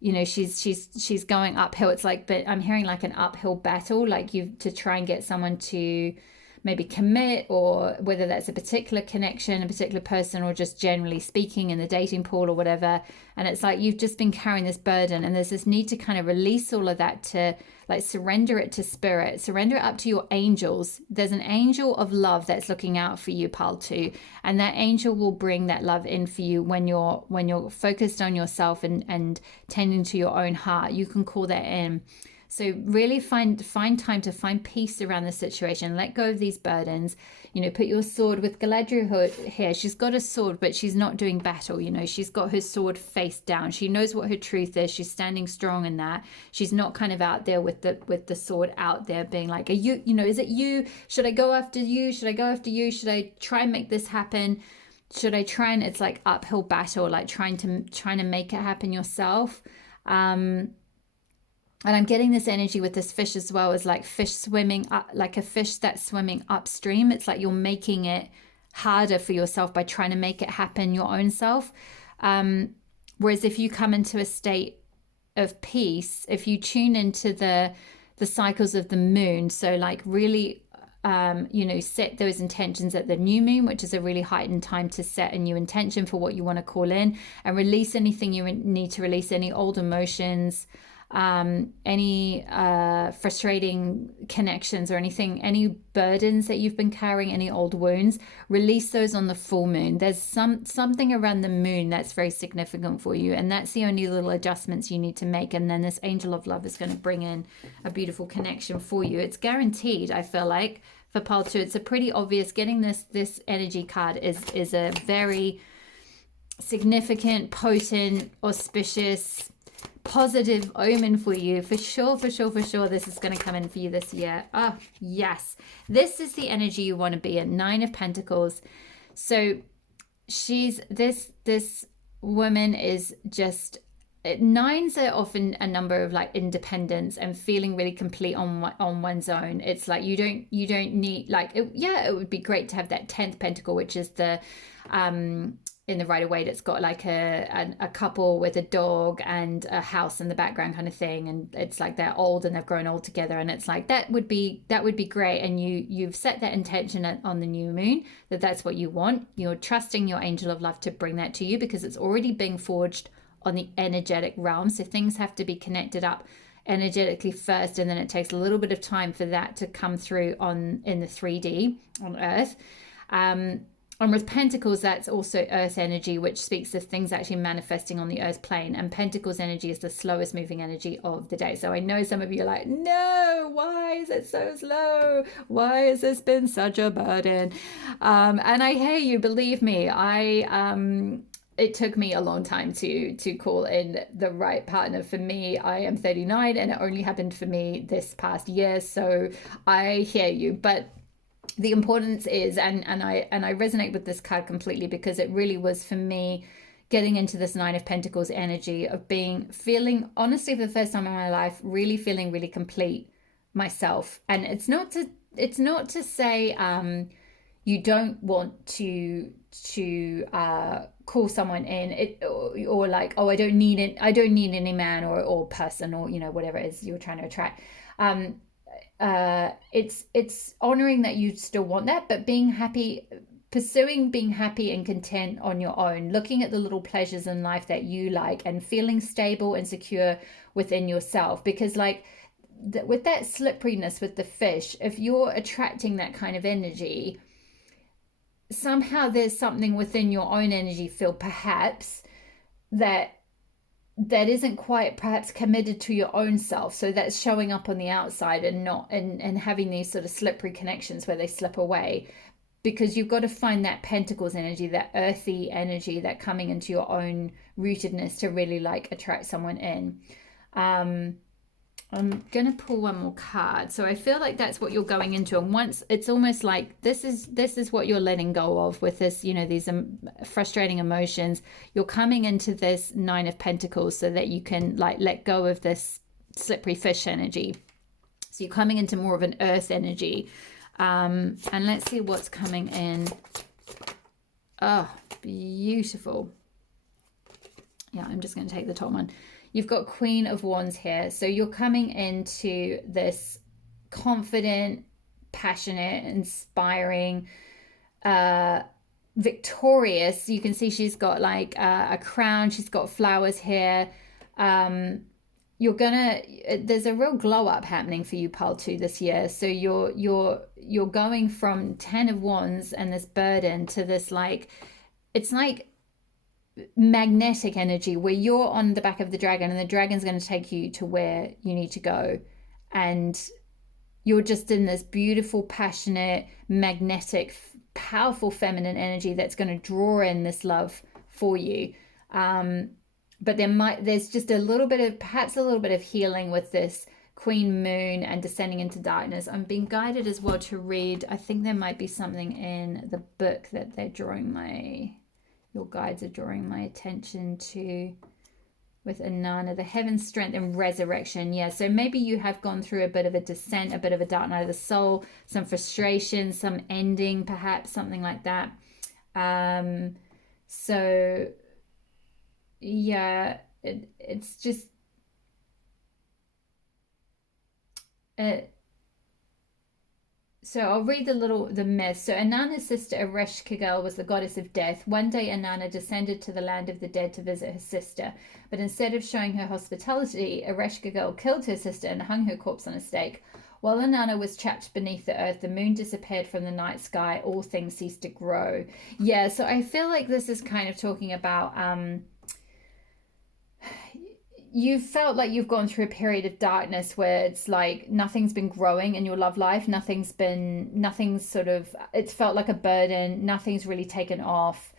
she's going uphill. It's like, but I'm hearing like an uphill battle, like you to try and get someone to maybe commit, or whether that's a particular connection, a particular person, or just generally speaking in the dating pool or whatever. And it's like you've just been carrying this burden, and there's this need to kind of release all of that, to like surrender it to spirit, surrender it up to your angels. There's an angel of love that's looking out for you, pile 2, and that angel will bring that love in for you when you're focused on yourself and tending to your own heart. You can call that in. So really find time to find peace around the situation. Let go of these burdens. Put your sword with Galadriel here. She's got a sword, but she's not doing battle. She's got her sword face down. She knows what her truth is. She's standing strong in that. She's not kind of out there with the sword out there being like, are you, is it you? Should I go after you? Should I go after you? Should I try and make this happen? Should I try? And it's like uphill battle, like trying to make it happen yourself. And I'm getting this energy with this fish as well, as like fish swimming up, like a fish that's swimming upstream. It's like you're making it harder for yourself by trying to make it happen your own self. Whereas if you come into a state of peace, if you tune into the cycles of the moon, so like really, set those intentions at the new moon, which is a really heightened time to set a new intention for what you want to call in, and release anything you need to release, any old emotions, any frustrating connections or anything, any burdens that you've been carrying, any old wounds, release those on the full moon. There's something around the moon that's very significant for you, and that's the only little adjustments you need to make. And then this angel of love is going to bring in a beautiful connection for you. It's guaranteed, I feel like, for pile 2. It's a pretty obvious, getting this energy card is a very significant, potent, auspicious, positive omen for you, for sure. This is going to come in for you this year. Oh yes, this is the energy you want to be in. 9 of Pentacles. So she's this woman is just, 9s are often a number of like independence and feeling really complete on one's own. It's like you don't need, like, it would be great to have that 10th pentacle, which is the in the Rider-Waite, it's got like a couple with a dog and a house in the background kind of thing, and it's like they're old and they've grown old together, and it's like that would be great. And you've set that intention on the new moon that's what you want. You're trusting your angel of love to bring that to you, because it's already being forged on the energetic realm. So things have to be connected up energetically first, and then it takes a little bit of time for that to come through in the 3D on Earth. And with Pentacles, that's also Earth energy, which speaks of things actually manifesting on the Earth plane. And Pentacles energy is the slowest moving energy of the day. So I know some of you are like, no, why is it so slow? Why has this been such a burden? And I hear you, believe me. It took me a long time to call in the right partner for me. I am 39 and it only happened for me this past year. So I hear you. But the importance is, and I resonate with this card completely, because it really was for me getting into this 9 of Pentacles energy of feeling honestly for the first time in my life, really feeling really complete myself. And it's not to say you don't want to call someone in, or like, oh, I don't need any man or person, or whatever it is you're trying to attract. It's honoring that you still want that, but pursuing being happy and content on your own, looking at the little pleasures in life that you like, and feeling stable and secure within yourself. Because like with that slipperiness with the fish, if you're attracting that kind of energy, somehow there's something within your own energy field perhaps that isn't quite perhaps committed to your own self. So that's showing up on the outside and not and having these sort of slippery connections where they slip away, because you've got to find that Pentacles energy, that earthy energy, that coming into your own rootedness to really like attract someone in. I'm going to pull one more card. So I feel like that's what you're going into. And once it's almost like this is what you're letting go of with this, these frustrating emotions. You're coming into this 9 of Pentacles so that you can like let go of this slippery fish energy. So you're coming into more of an earth energy. And let's see what's coming in. Oh, beautiful. Yeah, I'm just going to take the top one. You've got Queen of Wands here. So you're coming into this confident, passionate, inspiring, victorious. You can see she's got like a crown. She's got flowers here. There's a real glow up happening for you, Pile 2, this year. So you're going from 10 of Wands and this burden to this like, it's like magnetic energy where you're on the back of the dragon and the dragon's going to take you to where you need to go. and you're just in this beautiful, passionate, magnetic, powerful feminine energy that's going to draw in this love for you. But there's just a little bit of, perhaps a little bit of healing with this Queen Moon and descending into darkness. I'm being guided as well to read. I think there might be something in the book that your guides are drawing my attention to with Inanna, the heaven's strength and resurrection. Yeah, so maybe you have gone through a bit of a descent, a bit of a dark night of the soul, some frustration, some ending, perhaps something like that. So yeah, it's just so I'll read the myth. So Inanna's sister Ereshkigal was the goddess of death. One day Inanna descended to the land of the dead to visit her sister, but instead of showing her hospitality, Ereshkigal killed her sister and hung her corpse on a stake. While Inanna was trapped beneath the earth, the moon disappeared from the night sky, all things ceased to grow. Yeah, so I feel like this is kind of talking about you felt like you've gone through a period of darkness where it's like nothing's been growing in your love life, nothing's sort of, it's felt like a burden, nothing's really taken off.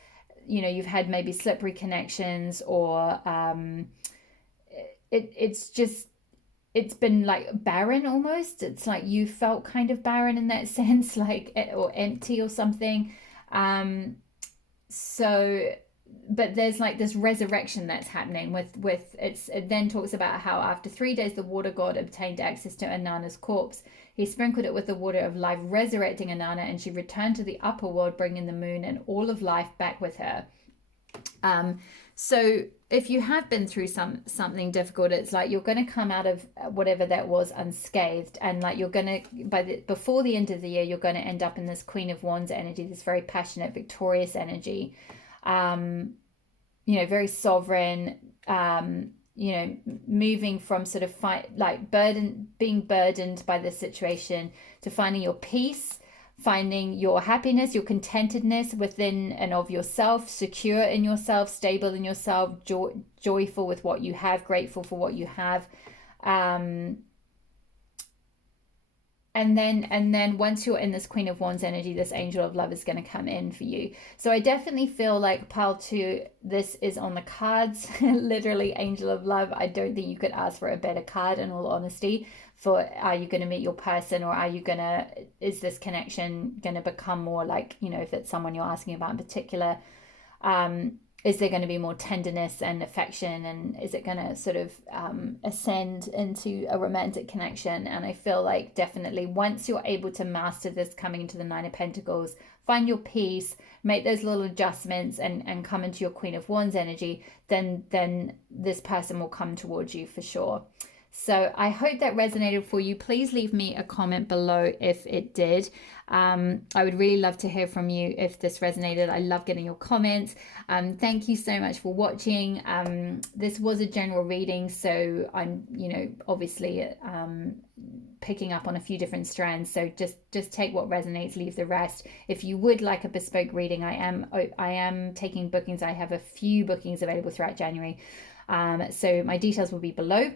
You've had maybe slippery connections, or it's been like barren almost. It's like you felt kind of barren in that sense, like, or empty or something. So but there's like this resurrection that's happening with it then talks about how after 3 days the water god obtained access to Inanna's corpse. He sprinkled it with the water of life, resurrecting Inanna, and she returned to the upper world, bringing the moon and all of life back with her. So if you have been through something difficult, it's like you're going to come out of whatever that was unscathed, and like you're going to before the end of the year you're going to end up in this Queen of Wands energy, this very passionate, victorious energy. Very sovereign, moving from sort of being burdened by the situation to finding your peace, finding your happiness, your contentedness within and of yourself, secure in yourself, stable in yourself, joyful with what you have, grateful for what you have. And then once you're in this Queen of Wands energy, this Angel of Love is going to come in for you. So I definitely feel like pile 2, this is on the cards. Literally Angel of Love. I don't think you could ask for a better card, in all honesty, for are you going to meet your person, or is this connection going to become more like, if it's someone you're asking about in particular, is there going to be more tenderness and affection, and is it going to sort of ascend into a romantic connection? And I feel like definitely once you're able to master this, coming into the 9 of Pentacles, find your peace, make those little adjustments, and come into your Queen of Wands energy, then this person will come towards you for sure. So I hope that resonated for you. Please leave me a comment below if it did. I would really love to hear from you if this resonated. I love getting your comments. Thank you so much for watching. This was a general reading, so I'm, obviously picking up on a few different strands. So just take what resonates, leave the rest. If you would like a bespoke reading, I am taking bookings. I have a few bookings available throughout January. So my details will be below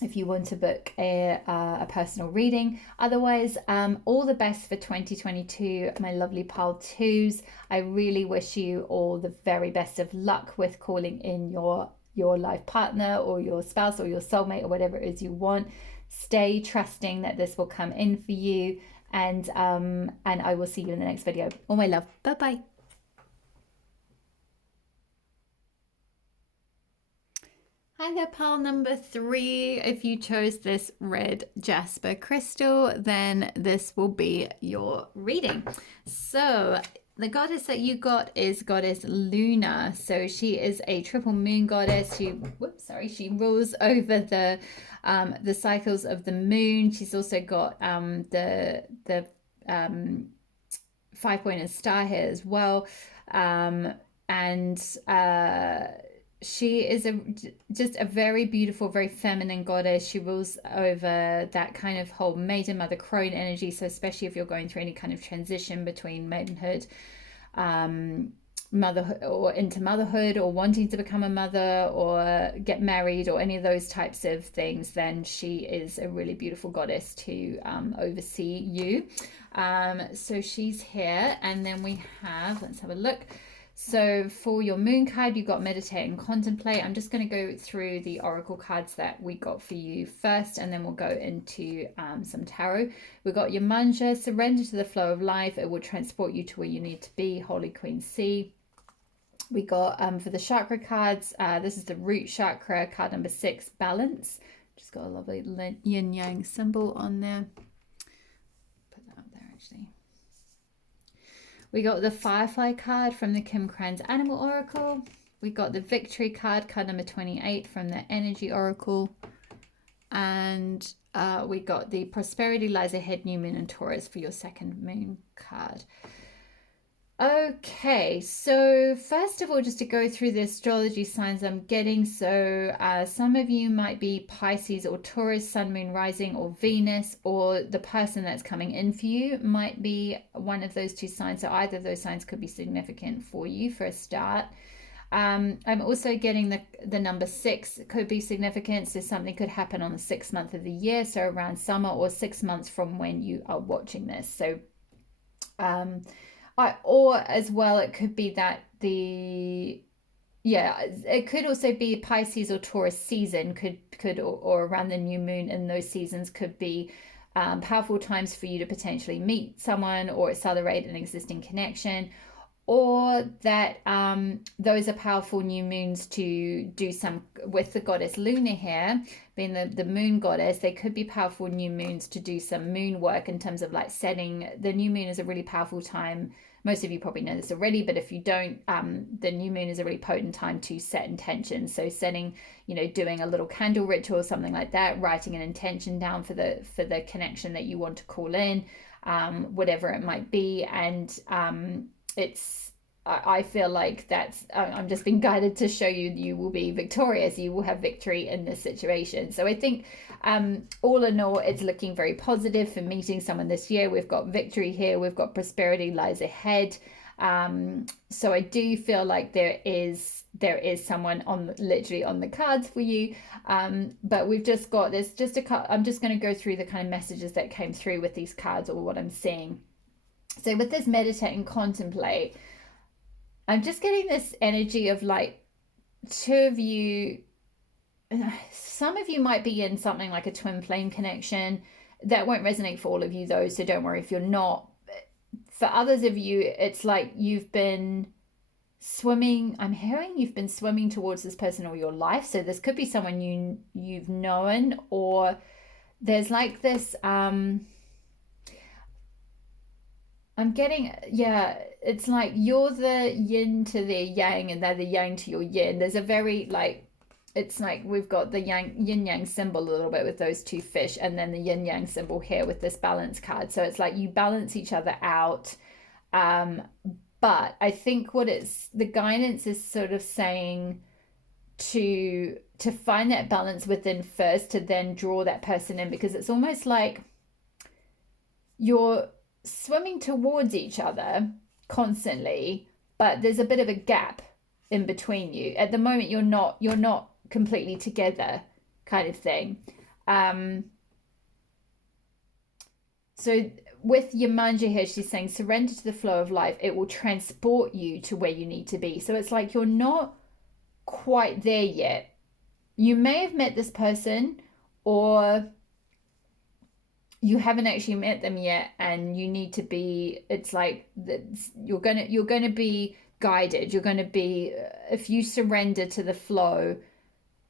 if you want to book a personal reading. Otherwise, all the best for 2022, my lovely pile 2s. I really wish you all the very best of luck with calling in your life partner, or your spouse, or your soulmate, or whatever it is you want. Stay trusting that this will come in for you, and I will see you in the next video. All my love. Bye bye. Hi there, pile number 3. If you chose this red jasper crystal, then this will be your reading. So the goddess that you got is goddess Luna. So she is a triple moon goddess. She rules over the cycles of the moon. She's also got the 5-pointed star here as well, she is just a very beautiful, very feminine goddess. She rules over that kind of whole maiden, mother, crone energy. So especially if you're going through any kind of transition between maidenhood motherhood or into motherhood or wanting to become a mother or get married or any of those types of things, then she is a really beautiful goddess to oversee you. So she's here. And then we have, let's have a look. So for your moon card, you got meditate and contemplate. I'm just going to go through the oracle cards that we got for you first, and then we'll go into some tarot. We got your manja, surrender to the flow of life. It will transport you to where you need to be. Holy Queen C. We got for the chakra cards, this is the root chakra, card number 6, balance. Just got a lovely yin yang symbol on there. Put that up there actually. We got the Firefly card from the Kim Kranz Animal Oracle. We got the Victory card, card number 28 from the Energy Oracle. And we got the Prosperity Lies Ahead, New Moon and Taurus for your second moon card. Okay, so first of all, just to go through the astrology signs I'm getting. So some of you might be Pisces or Taurus, Sun, Moon, Rising, or Venus, or the person that's coming in for you might be one of those two signs. So either of those signs could be significant for you for a start. I'm also getting the number 6 could be significant. So something could happen on the 6th month of the year, so around summer or 6 months from when you are watching this. So or as well, it could be that it could also be Pisces or Taurus season or around the new moon in those seasons could be powerful times for you to potentially meet someone or accelerate an existing connection, or that those are powerful new moons to do some with the goddess Luna here being the moon goddess. They could be powerful new moons to do some moon work in terms of like setting. The new moon is a really powerful time. Most of you probably know this already, but if you don't, the new moon is a really potent time to set intentions. So setting, doing a little candle ritual or something like that, writing an intention down for the connection that you want to call in, whatever it might be. And I feel like I'm just being guided to show you will be victorious. You will have victory in this situation. So I think all in all, it's looking very positive for meeting someone this year. We've got victory here. We've got prosperity lies ahead. So I do feel like there is someone literally on the cards for you. But we've just got this, I'm just going to go through the kind of messages that came through with these cards or what I'm seeing. So with this meditate and contemplate, I'm just getting this energy of like two of you. Some of you might be in something like a twin flame connection. That won't resonate for all of you though, so don't worry if you're not. For others of you, it's like you've been swimming. I'm hearing you've been swimming towards this person all your life. So this could be someone you've known, or there's like this I'm getting, it's like you're the yin to their yang and they're the yang to your yin. There's a very it's like we've got the yin yang symbol a little bit with those two fish, and then the yin yang symbol here with this balance card. So it's like you balance each other out. But I think the guidance is sort of saying to find that balance within first, to then draw that person in, because it's almost like you're swimming towards each other constantly, but there's a bit of a gap in between you. At the moment, you're not completely together, kind of thing. So with Yamanja here, she's saying surrender to the flow of life. It will transport you to where you need to be. So it's like you're not quite there yet. You may have met this person, or you haven't actually met them yet, and you need to be, it's like you're gonna be guided. You're gonna be, if you surrender to the flow,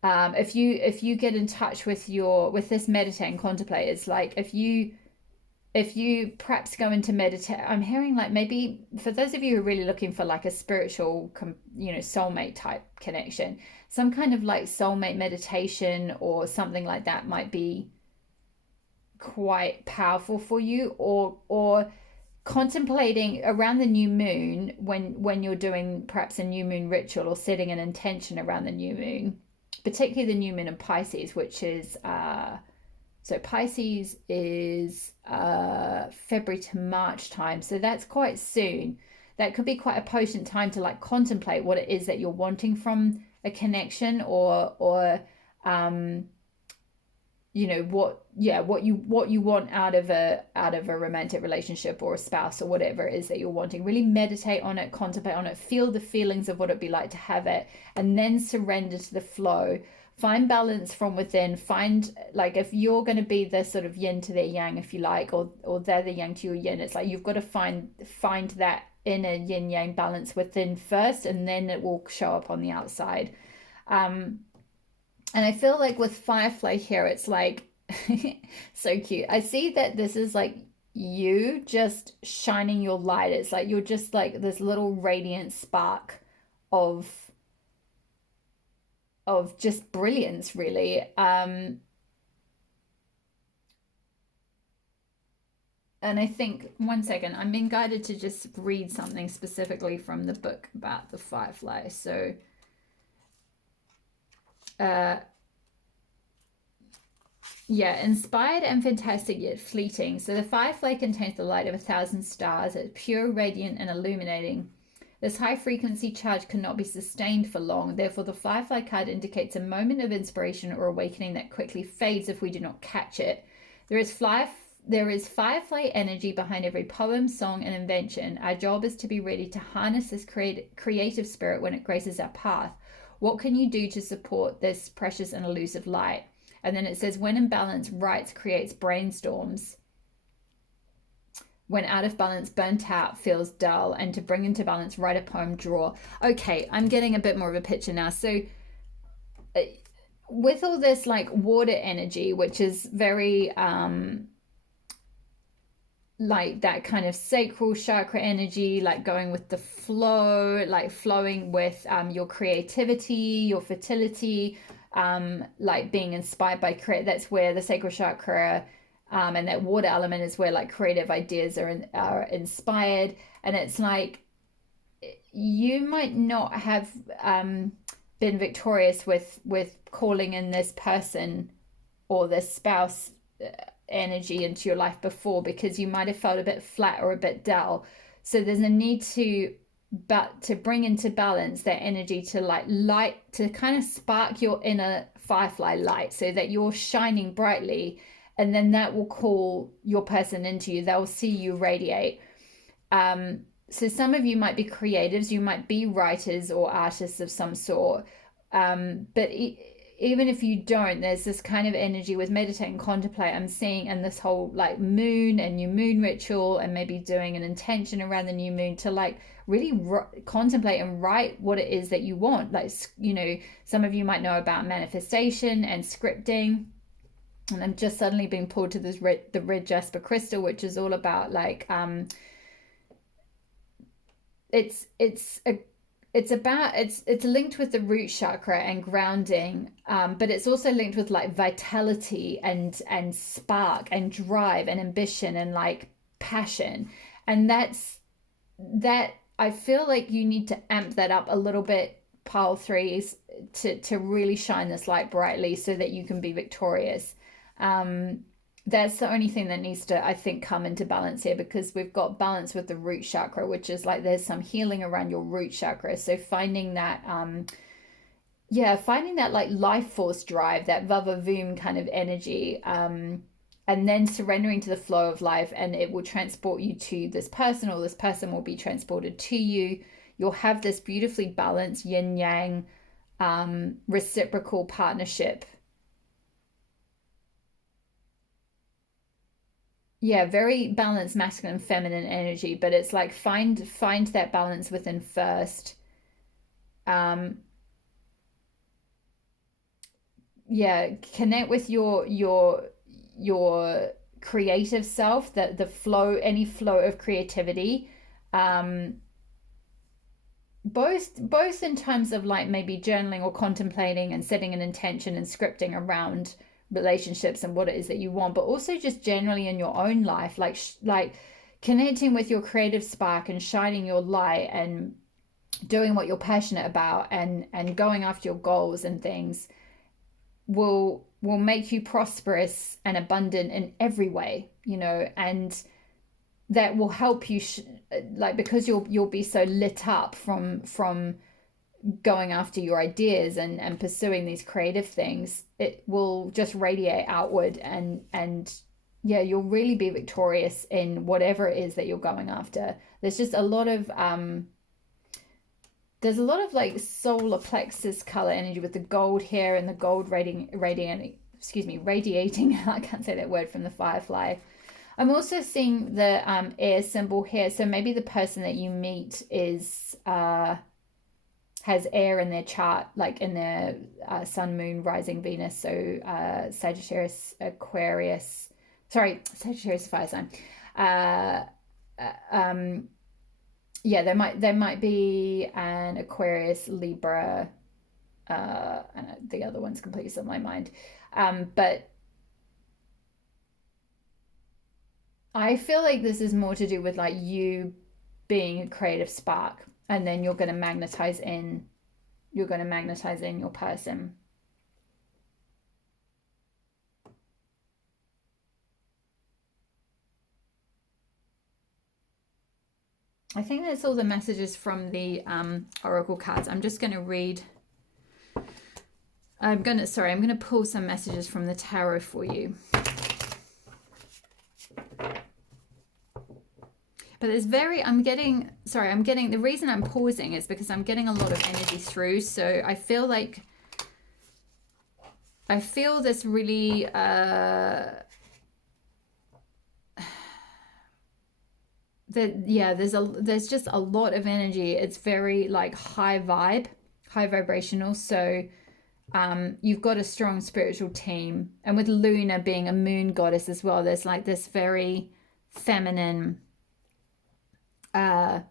if you get in touch with this meditate and contemplate, it's like if you perhaps go into meditate, I'm hearing like maybe for those of you who are really looking for like a spiritual soulmate type connection, some kind of like soulmate meditation or something like that might be quite powerful for you, or contemplating around the new moon when you're doing perhaps a new moon ritual or setting an intention around the new moon, particularly the new moon in Pisces, which is so Pisces is February to March time, so that's quite soon. that could be quite a potent time to like contemplate what it is that you're wanting from a connection, or you know, what you want out of a romantic relationship or a spouse or whatever it is that you're wanting. Really meditate on it, contemplate on it, feel the feelings of what it'd be like to have it, and then surrender to the flow. Find balance from within. Find, like, if you're going to be the sort of yin to their yang, if you like, or they're the yang to your yin, it's like you've got to find that inner yin yang balance within first, and then it will show up on the outside. And I feel like with Firefly here, it's like so cute. I see that this is like you just shining your light. It's like you're just like this little radiant spark of just brilliance, really. And I think, one second, I'm being guided to just read something specifically from the book about the Firefly. So, yeah, inspired and fantastic yet fleeting. So the Firefly contains the light of 1,000 stars. It's pure, radiant, and illuminating. This high frequency charge cannot be sustained for long. Therefore, the Firefly card indicates a moment of inspiration or awakening that quickly fades if we do not catch it. There is Firefly energy behind every poem, song, and invention. Our job is to be ready to harness this creative spirit when it graces our path. What can you do to support this precious and elusive light? And then it says, when in balance, writes, creates, brainstorms. When out of balance, burnt out, feels dull. And to bring into balance, write a poem, draw. Okay, I'm getting a bit more of a picture now. So with all this like water energy, which is very like that kind of sacral chakra energy, like going with the flow, like flowing with your creativity, your fertility, like being inspired by that's where the sacral chakra and that water element is where like creative ideas are inspired. And it's like you might not have been victorious with calling in this person or this spouse energy into your life before, because you might have felt a bit flat or a bit dull. So there's a need to bring into balance that energy to like light, to kind of spark your inner firefly light so that you're shining brightly, and then that will call your person into you. They'll see you radiate. So some of you might be creatives, you might be writers or artists of some sort, but even if you don't, there's this kind of energy with meditate and contemplate I'm seeing, and this whole like moon and new moon ritual, and maybe doing an intention around the new moon to like really contemplate and write what it is that you want. Like, you know, some of you might know about manifestation and scripting, and I'm just suddenly being pulled to this the red jasper crystal, which is all about like it's linked with the root chakra and grounding, but it's also linked with like vitality and spark and drive and ambition and like passion. And that I feel like you need to amp that up a little bit, pile threes, to really shine this light brightly so that you can be victorious. That's the only thing that needs to, I think, come into balance here, because we've got balance with the root chakra, which is like there's some healing around your root chakra. So finding that finding that like life force drive, that vava voom kind of energy, and then surrendering to the flow of life, and it will transport you to this person, or this person will be transported to you. You'll have this beautifully balanced yin yang reciprocal partnership. Yeah, very balanced masculine and feminine energy, but it's like find that balance within first. um yeah, connect with your creative self, the flow, any flow of creativity, um both in terms of like maybe journaling or contemplating and setting an intention and scripting around relationships and what it is that you want, but also just generally in your own life, like connecting with your creative spark and shining your light and doing what you're passionate about, and going after your goals and things will make you prosperous and abundant in every way, you know. And that will help you like, because you'll be so lit up from going after your ideas and pursuing these creative things. It will just radiate outward, and yeah, you'll really be victorious in whatever it is that you're going after. There's just a lot of there's a lot of like solar plexus color energy with the gold here and the gold radiating I can't say that word, from the firefly. I'm also seeing the air symbol here, so maybe the person that you meet is has air in their chart, like in their sun, moon, rising, Venus. So Sagittarius, Aquarius, sorry, Sagittarius fire sign. Uh, um, yeah, there might be an Aquarius, Libra, and the other one's completely slipped my mind. But I feel like this is more to do with like you being a creative spark, and then you're going to magnetize in your person. I think that's all the messages from the oracle cards. I'm just going to read. I'm going to pull some messages from the tarot for you. But it's I'm getting, the reason I'm pausing is because I'm getting a lot of energy through. So I feel this really, there's just a lot of energy. It's very like high vibrational. So you've got a strong spiritual team. And with Luna being a moon goddess as well, there's like this very feminine, like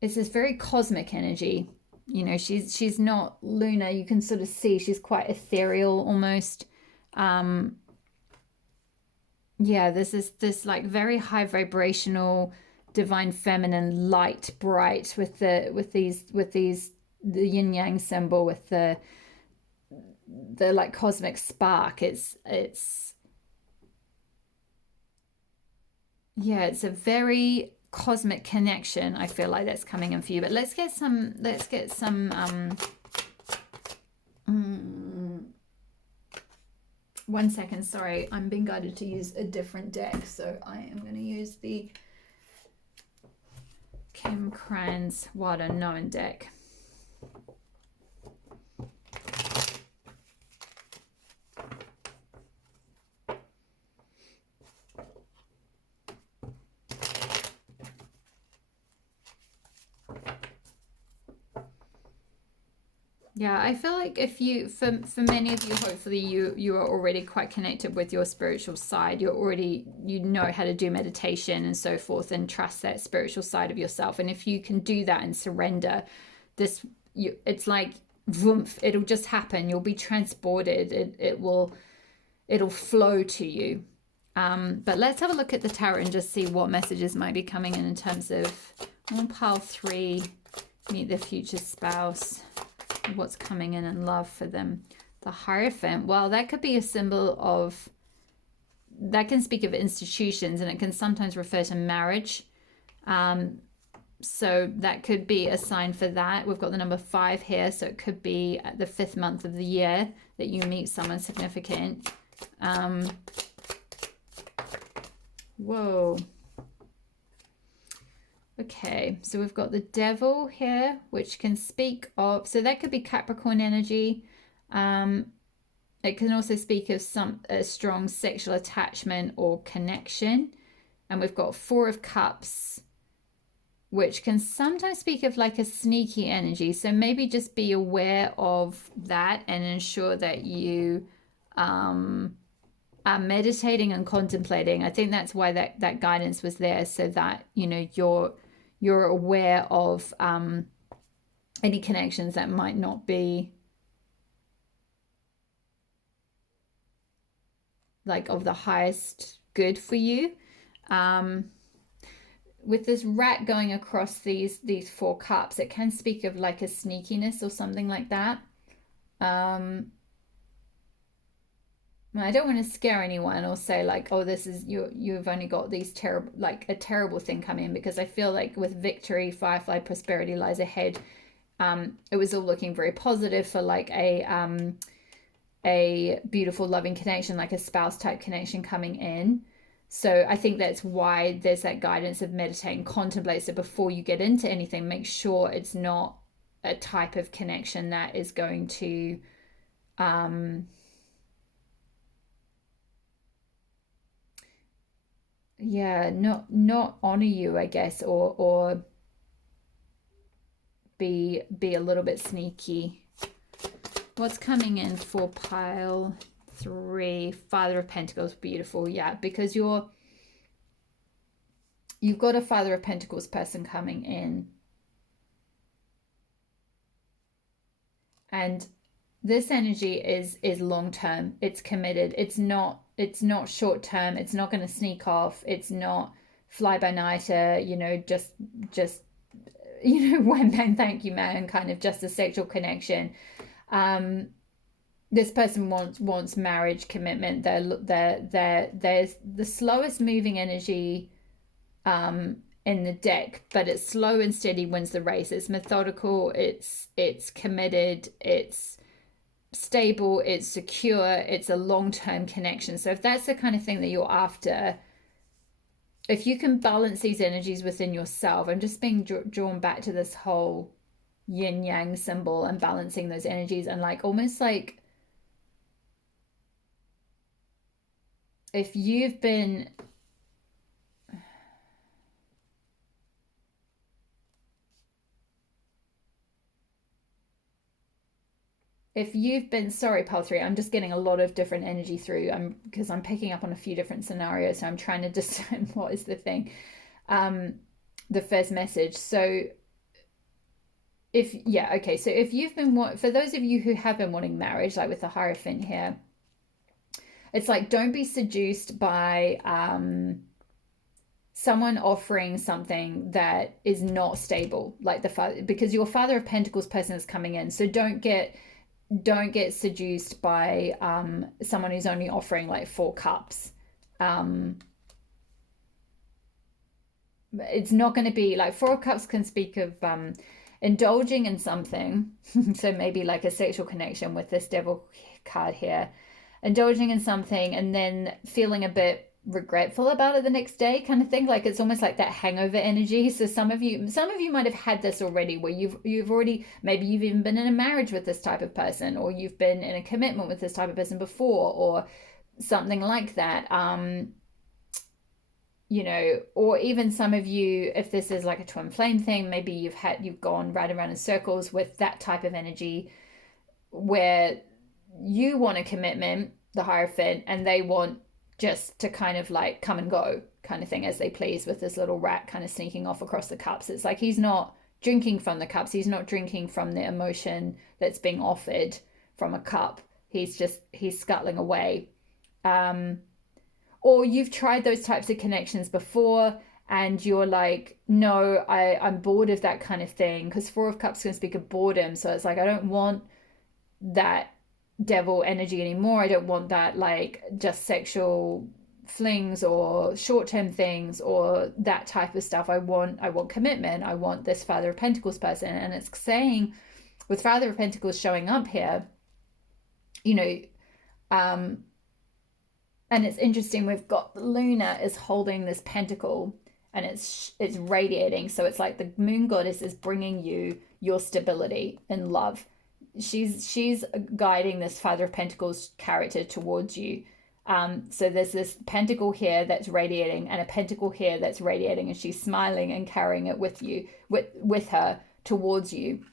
it's this very cosmic energy. You know, she's not Luna. You can sort of see she's quite ethereal almost. Yeah, this like very high vibrational, divine feminine light, bright with the yin yang symbol with the like cosmic spark. It's yeah, it's a very cosmic connection. I feel like that's coming in for you. But let's get some one second, sorry, I'm being guided to use a different deck, so I am going to use the Kim Kranz What Unknown deck. Yeah, I feel like if you, for many of you, hopefully you are already quite connected with your spiritual side. You know how to do meditation and so forth, and trust that spiritual side of yourself. And if you can do that and surrender, it's like vroom, it'll just happen. You'll be transported. It'll flow to you. But let's have a look at the tarot and just see what messages might be coming in terms of pile 3, meet their future spouse. What's coming in love for them. The Hierophant. Well, that could be a symbol of, that can speak of institutions, and it can sometimes refer to marriage. So that could be a sign for that. We've got the number 5 here, so it could be at the 5th month of the year that you meet someone significant. Whoa. Okay, so we've got the Devil here, which can speak of, so that could be Capricorn energy. It can also speak of a strong sexual attachment or connection. And we've got 4 of Cups, which can sometimes speak of like a sneaky energy. So maybe just be aware of that and ensure that you are meditating and contemplating. I think that's why that guidance was there, so that, you know, you're aware of any connections that might not be like of the highest good for you. With this rat going across these 4 cups, it can speak of like a sneakiness or something like that. I don't want to scare anyone or say like, oh, this is you've only got these terrible, like a terrible thing coming, because I feel like with victory, Firefly, prosperity lies ahead. It was all looking very positive for like a beautiful loving connection, like a spouse type connection coming in. So I think that's why there's that guidance of meditate and contemplate. So before you get into anything, make sure it's not a type of connection that is going to um yeah, not honor you, I guess, or be a little bit sneaky. What's coming in for pile 3? Father of Pentacles, beautiful. Yeah, because you've got a Father of Pentacles person coming in, and this energy is long term. It's committed. It's not short term. It's not going to sneak off. It's not fly by nighter, just one man, thank you, man, kind of just a sexual connection. Um, this person wants marriage commitment. They're the slowest moving energy in the deck, but it's slow and steady wins the race. It's methodical. It's committed. It's stable. It's secure. It's a long-term connection. So if that's the kind of thing that you're after, if you can balance these energies within yourself, I'm just being drawn back to this whole yin yang symbol and balancing those energies, and like almost like if you've been sorry, pile 3, I'm just getting a lot of different energy through, because I'm picking up on a few different scenarios, so I'm trying to discern what is the thing. The first message. So so if you've been, for those of you who have been wanting marriage, like with the Hierophant here, it's like, don't be seduced by someone offering something that is not stable, like because your Father of Pentacles person is coming in. So don't get seduced by someone who's only offering like 4 cups. It's not going to be like 4 cups can speak of indulging in something. So maybe like a sexual connection with this Devil card here, indulging in something and then feeling a bit regretful about it the next day, kind of thing. Like it's almost like that hangover energy. So some of you might have had this already, where you've already, maybe you've even been in a marriage with this type of person, or you've been in a commitment with this type of person before, or something like that. Or even some of you, if this is like a twin flame thing, maybe you've gone right around in circles with that type of energy, where you want a commitment, the Hierophant, and they want just to kind of like come and go kind of thing as they please, with this little rat kind of sneaking off across the cups. It's like he's not drinking from the cups. He's not drinking from the emotion that's being offered from a cup. He's scuttling away. Or you've tried those types of connections before and you're like, no, I'm bored of that kind of thing, because 4 of Cups can speak of boredom. So it's like, I don't want that devil energy anymore. I don't want that like just sexual flings or short-term things or that type of stuff. I want commitment. I want this Father of Pentacles person. And it's saying, with Father of Pentacles showing up here, and it's interesting, we've got Luna is holding this pentacle and it's radiating. So it's like the moon goddess is bringing you your stability in love. She's guiding this Father of Pentacles character towards you. So there's this pentacle here that's radiating and a pentacle here that's radiating, and she's smiling and carrying it with her towards you.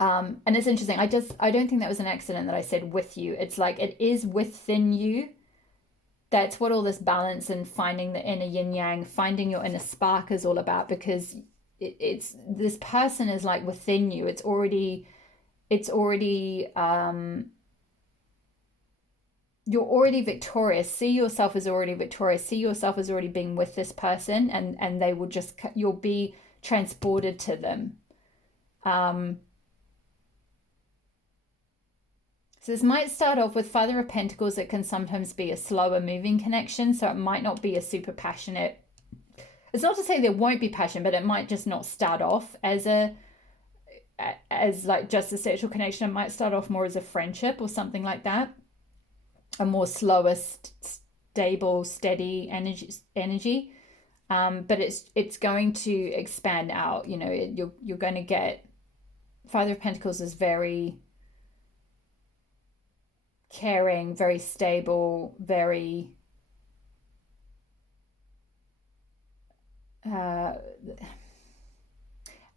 And it's interesting. I don't think that was an accident that I said with you. It's like it is within you. That's what all this balance and finding the inner yin yang, finding your inner spark is all about, because it's this person is like within you. It's already you're already victorious. See yourself as already victorious. See yourself as already being with this person, and they will just, you'll be transported to them. So this might start off with Father of Pentacles. It can sometimes be a slower moving connection. So it might not be a super passionate. It's not to say there won't be passion, but it might just not start off as like just a sexual connection. It might start off more as a friendship or something like that. A more slower, stable, steady energy. But it's going to expand out. You know, you're going to get, Father of Pentacles is very caring, very stable, very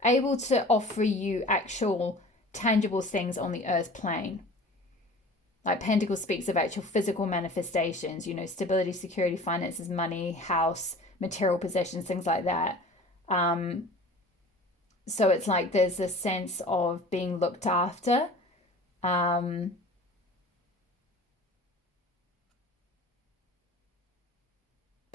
able to offer you actual tangible things on the earth plane. Like Pentacles speaks of actual physical manifestations, you know, stability, security, finances, money, house, material possessions, things like that. So it's like there's a sense of being looked after.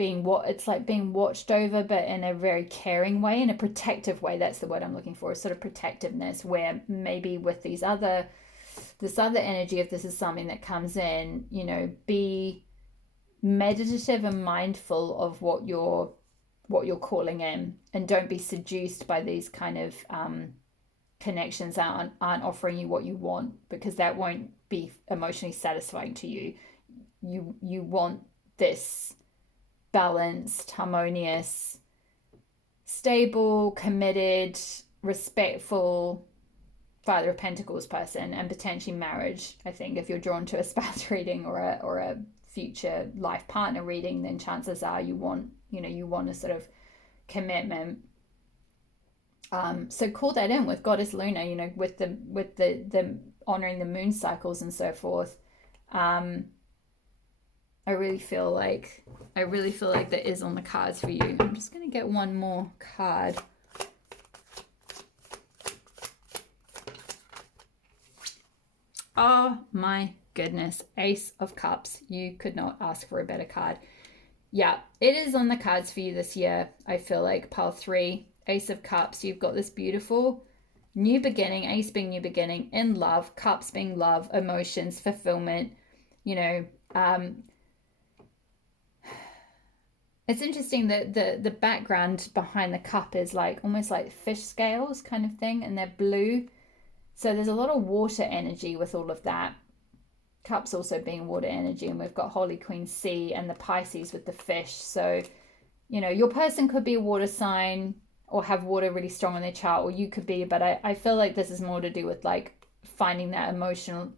It's like being watched over, but in a very caring way, in a protective way. That's the word I'm looking for, a sort of protectiveness, where maybe with this other energy, if this is something that comes in, you know, be meditative and mindful of what you're calling in, and don't be seduced by these kind of connections that aren't offering you what you want, because that won't be emotionally satisfying to you. You want this balanced, harmonious, stable, committed, respectful Father of Pentacles person, and potentially marriage. I think if you're drawn to a spouse reading or a future life partner reading, then chances are you want a sort of commitment. So call that in with Goddess Luna, you know, with the honoring the moon cycles and so forth. I really feel like that is on the cards for you. I'm just going to get one more card. Oh my goodness. Ace of Cups. You could not ask for a better card. Yeah, it is on the cards for you this year. I feel like pile 3, Ace of Cups. You've got this beautiful new beginning, Ace being new beginning, in love, Cups being love, emotions, fulfillment, you know. It's interesting that the background behind the cup is like almost like fish scales kind of thing, and they're blue. So there's a lot of water energy with all of that. Cups also being water energy, and we've got Holy Queen Sea and the Pisces with the fish. So, you know, your person could be a water sign or have water really strong in their chart, or you could be, but I feel like this is more to do with like finding that emotional,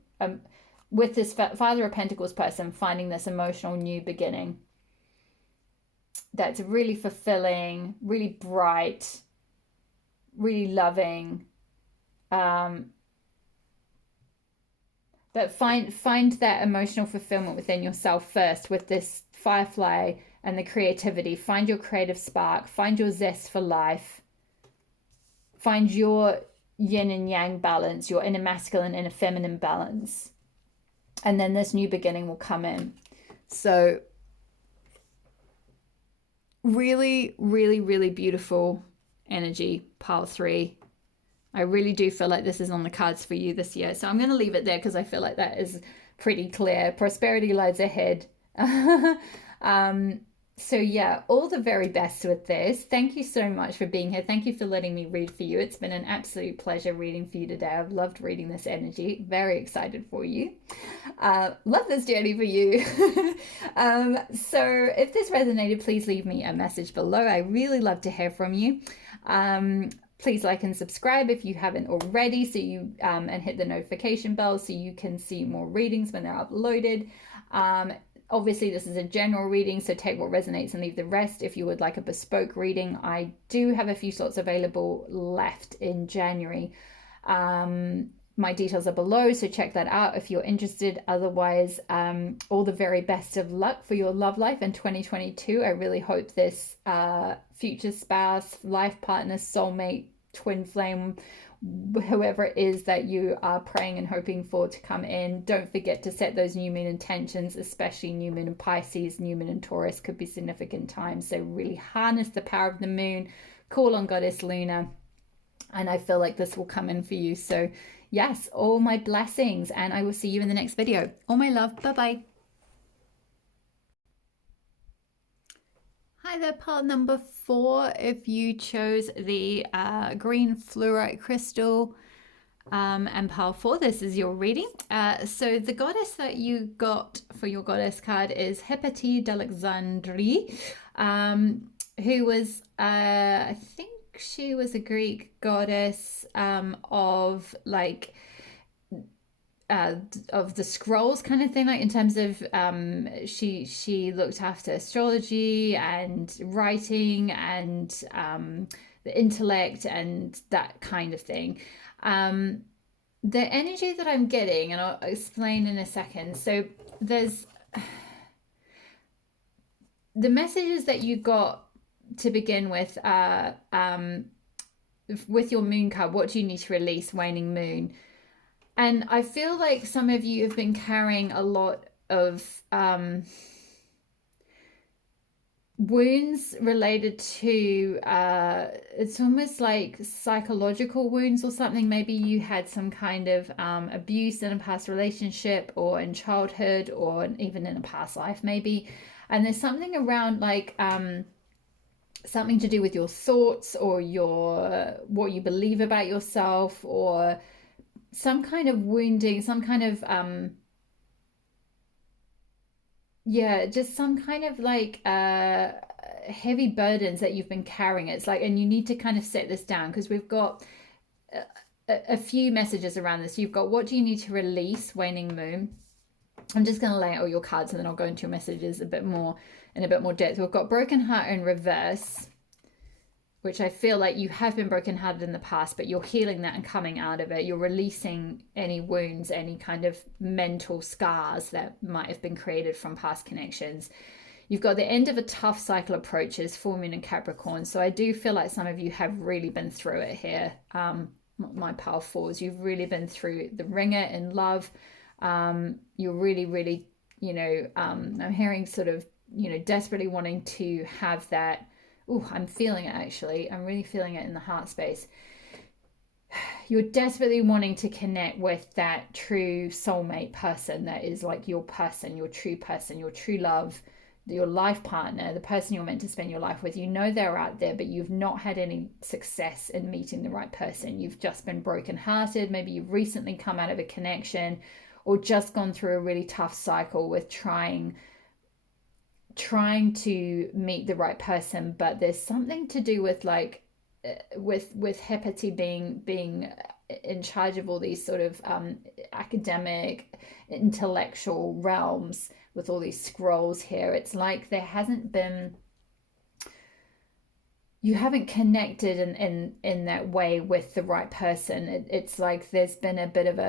with this Father of Pentacles person, finding this emotional new beginning that's really fulfilling, really bright, really loving. But find that emotional fulfillment within yourself first with this firefly and the creativity. Find your creative spark. Find your zest for life. Find your yin and yang balance, your inner masculine, inner feminine balance. And then this new beginning will come in. So really, really, really beautiful energy, pile 3. I really do feel like this is on the cards for you this year. So I'm going to leave it there because I feel like that is pretty clear. Prosperity lies ahead. So yeah, all the very best with this. Thank you so much for being here. Thank you for letting me read for you. It's been an absolute pleasure reading for you today. I've loved reading this energy. Very excited for you. Love this journey for you. So if this resonated, please leave me a message below. I really love to hear from you. Please like and subscribe if you haven't already, so you and hit the notification bell so you can see more readings when they're uploaded. Obviously, this is a general reading, so take what resonates and leave the rest. If you would like a bespoke reading, I do have a few slots available left in January. My details are below, so check that out if you're interested. Otherwise, all the very best of luck for your love life in 2022. I really hope this future spouse, life partner, soulmate, twin flame, whoever it is that you are praying and hoping for to come in. Don't forget to set those new moon intentions, especially new moon in Pisces, new moon in Taurus could be significant times. So really harness the power of the moon, call on Goddess Luna, and I feel like this will come in for you. So yes, all my blessings, and I will see you in the next video. All my love. Bye bye. Hi there, pile number 4. If you chose the green fluorite crystal, and pile 4, this is your reading. So the goddess that you got for your goddess card is Hecate d'Alexandrie, who was, I think she was a Greek goddess of like of the scrolls kind of thing, like in terms of she looked after astrology and writing and the intellect and that kind of thing. The energy that I'm getting, and I'll explain in a second. So there's the messages that you got to begin with your moon card. What do you need to release? Waning moon. And I feel like some of you have been carrying a lot of wounds related to it's almost like psychological wounds or something. Maybe you had some kind of abuse in a past relationship or in childhood or even in a past life maybe. And there's something around like something to do with your thoughts or your what you believe about yourself, or some kind of wounding, some kind of just some kind of like heavy burdens that you've been carrying. It's like, and you need to kind of set this down, because we've got a few messages around this. You've got, what do you need to release? Waning moon. I'm just going to lay out all your cards and then I'll go into your messages a bit more in a bit more depth. We've got broken heart in reverse, which I feel like you have been brokenhearted in the past, but you're healing that and coming out of it. You're releasing any wounds, any kind of mental scars that might have been created from past connections. You've got the end of a tough cycle approaches, full moon and Capricorn. So I do feel like some of you have really been through it here. My pile 4s, you've really been through the ringer in love. You're really, really, I'm hearing sort of, desperately wanting to have that. Oh, I'm feeling it actually. I'm really feeling it in the heart space. You're desperately wanting to connect with that true soulmate person that is like your person, your true love, your life partner, the person you're meant to spend your life with. You know they're out there, but you've not had any success in meeting the right person. You've just been brokenhearted. Maybe you've recently come out of a connection or just gone through a really tough cycle with trying to meet the right person, but there's something to do with like with Hecate being in charge of all these sort of academic intellectual realms with all these scrolls here. It's like there hasn't been, you haven't connected in that way with the right person. It's like there's been a bit of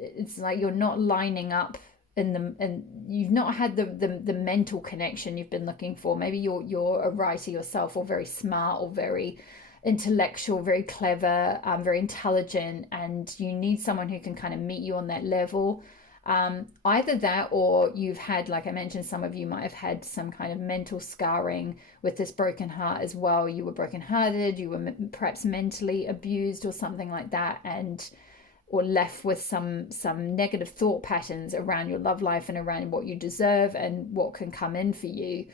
it's like you're not lining up and you've not had the mental connection you've been looking for. Maybe you're a writer yourself, or very smart, or very intellectual, very clever, very intelligent, and you need someone who can kind of meet you on that level. Either that, or you've had, like I mentioned, some of you might have had some kind of mental scarring with this broken heart as well. You were brokenhearted, you were perhaps mentally abused or something like that, or left with some negative thought patterns around your love life and around what you deserve and what can come in for you.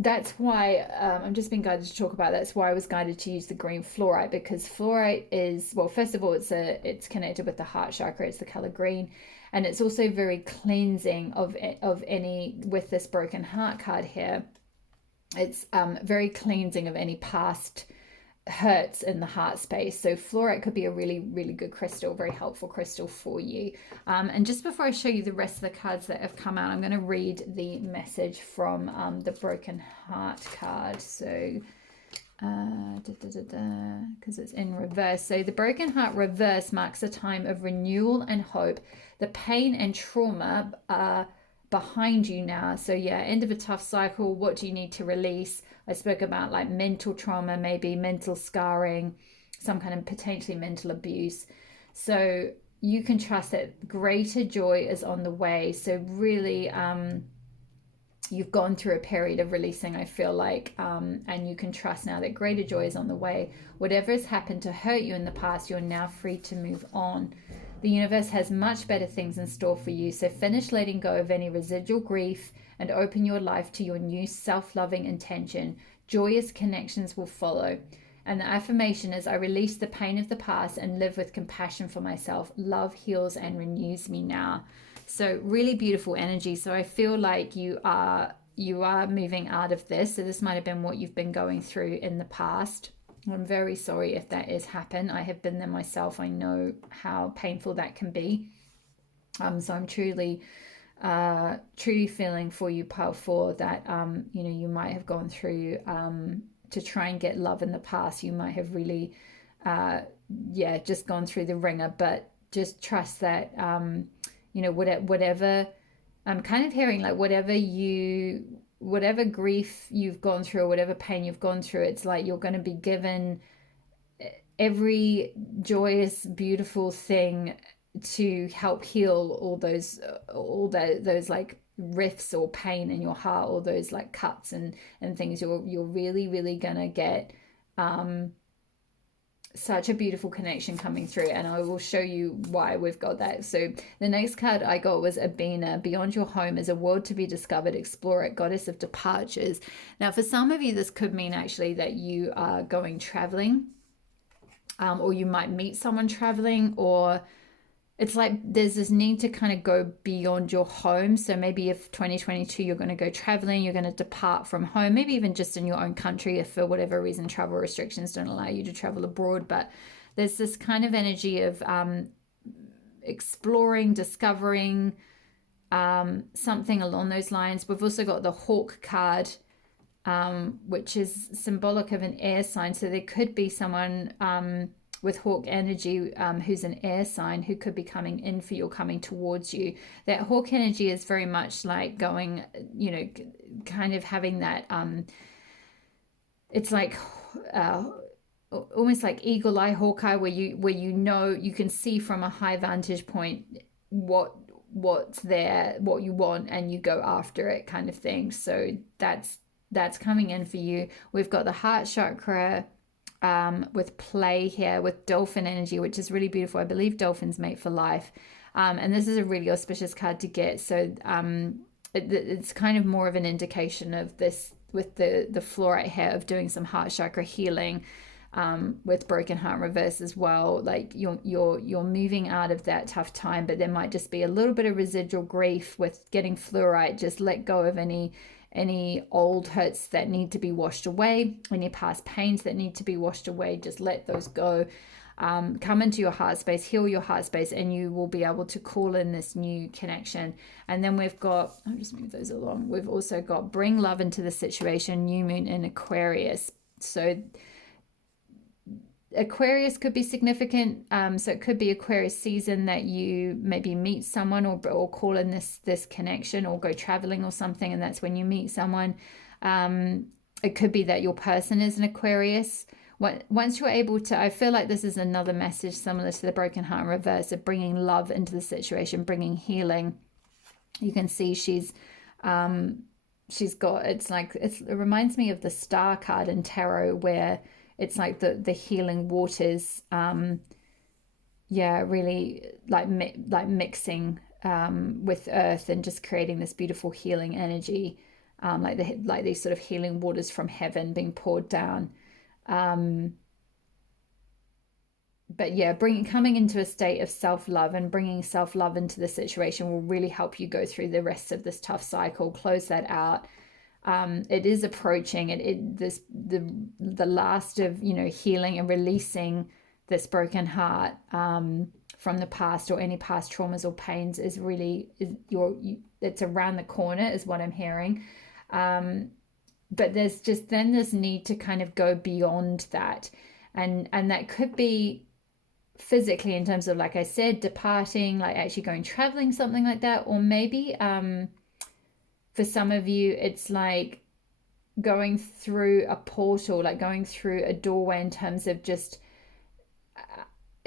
That's why I'm just being guided to talk about. That's why I was guided to use the green fluorite, because fluorite is, well, first of all, it's connected with the heart chakra. It's the color green, and it's also very cleansing of any, with this broken heart card here. It's very cleansing of any past hurts in the heart space. So fluorite could be a really, really good crystal, very helpful crystal for you. And just before I show you the rest of the cards that have come out, I'm going to read the message from the broken heart card. So because it's in reverse. So the broken heart reverse marks a time of renewal and hope. The pain and trauma are behind you now. So yeah, end of a tough cycle. What do you need to release? I spoke about like mental trauma, maybe mental scarring, some kind of potentially mental abuse. So you can trust that greater joy is on the way. So really you've gone through a period of releasing, I feel like, and you can trust now that greater joy is on the way. Whatever has happened to hurt you in the past, you're now free to move on. The universe has much better things in store for you, so finish letting go of any residual grief and open your life to your new self-loving intention. Joyous connections will follow. And the affirmation is, I release the pain of the past and live with compassion for myself. Love heals and renews me now. So really beautiful energy. So I feel like you are moving out of this. So this might have been what you've been going through in the past. I'm very sorry if that has happened. I have been there myself. I know how painful that can be. So I'm truly feeling for you, Pal, for that. You might have gone through to try and get love in the past. You might have really, just gone through the ringer. But just trust that, whatever. I'm kind of hearing like whatever grief you've gone through or whatever pain you've gone through, it's like you're going to be given every joyous, beautiful thing to help heal all those like rifts or pain in your heart, all those like cuts and things. You're really, really gonna get such a beautiful connection coming through, and I will show you why we've got that. So the next card I got was Abina. Beyond your home is a world to be discovered. Explore it, goddess of departures. Now for some of you this could mean actually that you are going traveling, or you might meet someone traveling, or it's like there's this need to kind of go beyond your home. So maybe if 2022 you're going to go traveling, you're going to depart from home, maybe even just in your own country if for whatever reason travel restrictions don't allow you to travel abroad. But there's this kind of energy of exploring, discovering, something along those lines. We've also got the Hawk card, which is symbolic of an air sign. So there could be someone with hawk energy who's an air sign who could be coming in for you or coming towards you. That hawk energy is very much like going, kind of having that, it's like almost like eagle eye, hawkeye, where you can see from a high vantage point what's there, what you want, and you go after it, kind of thing. So that's coming in for you. We've got the heart chakra with play here with dolphin energy, which is really beautiful. I believe dolphins mate for life, and this is a really auspicious card to get. So it's kind of more of an indication of this with the fluorite here of doing some heart chakra healing, with broken heart reverse as well. Like you're moving out of that tough time, but there might just be a little bit of residual grief with getting fluorite. Just let go of any old hurts that need to be washed away, any past pains that need to be washed away. Just let those go. Come into your heart space, heal your heart space, and you will be able to call in this new connection. And then we've got, I'll just move those along. We've also got bring love into the situation, new moon in Aquarius. So Aquarius could be significant. So it could be Aquarius season that you maybe meet someone or call in this connection or go traveling or something, and that's when you meet someone. It could be that your person is an Aquarius. Once you're able to, I feel like this is another message similar to the broken heart in reverse of bringing love into the situation, bringing healing. You can see she's got, it reminds me of the star card in tarot, where it's like the healing waters, really like mixing with earth and just creating this beautiful healing energy, like these sort of healing waters from heaven being poured down. But yeah, coming into a state of self-love and bringing self-love into the situation will really help you go through the rest of this tough cycle, close that out. It is approaching the last of healing and releasing this broken heart from the past, or any past traumas or pains is really it's around the corner is what I'm hearing. But there's just then this need to kind of go beyond that, and that could be physically in terms of, like I said, departing, like actually going traveling, something like that, or maybe for some of you, it's like going through a portal, like going through a doorway in terms of just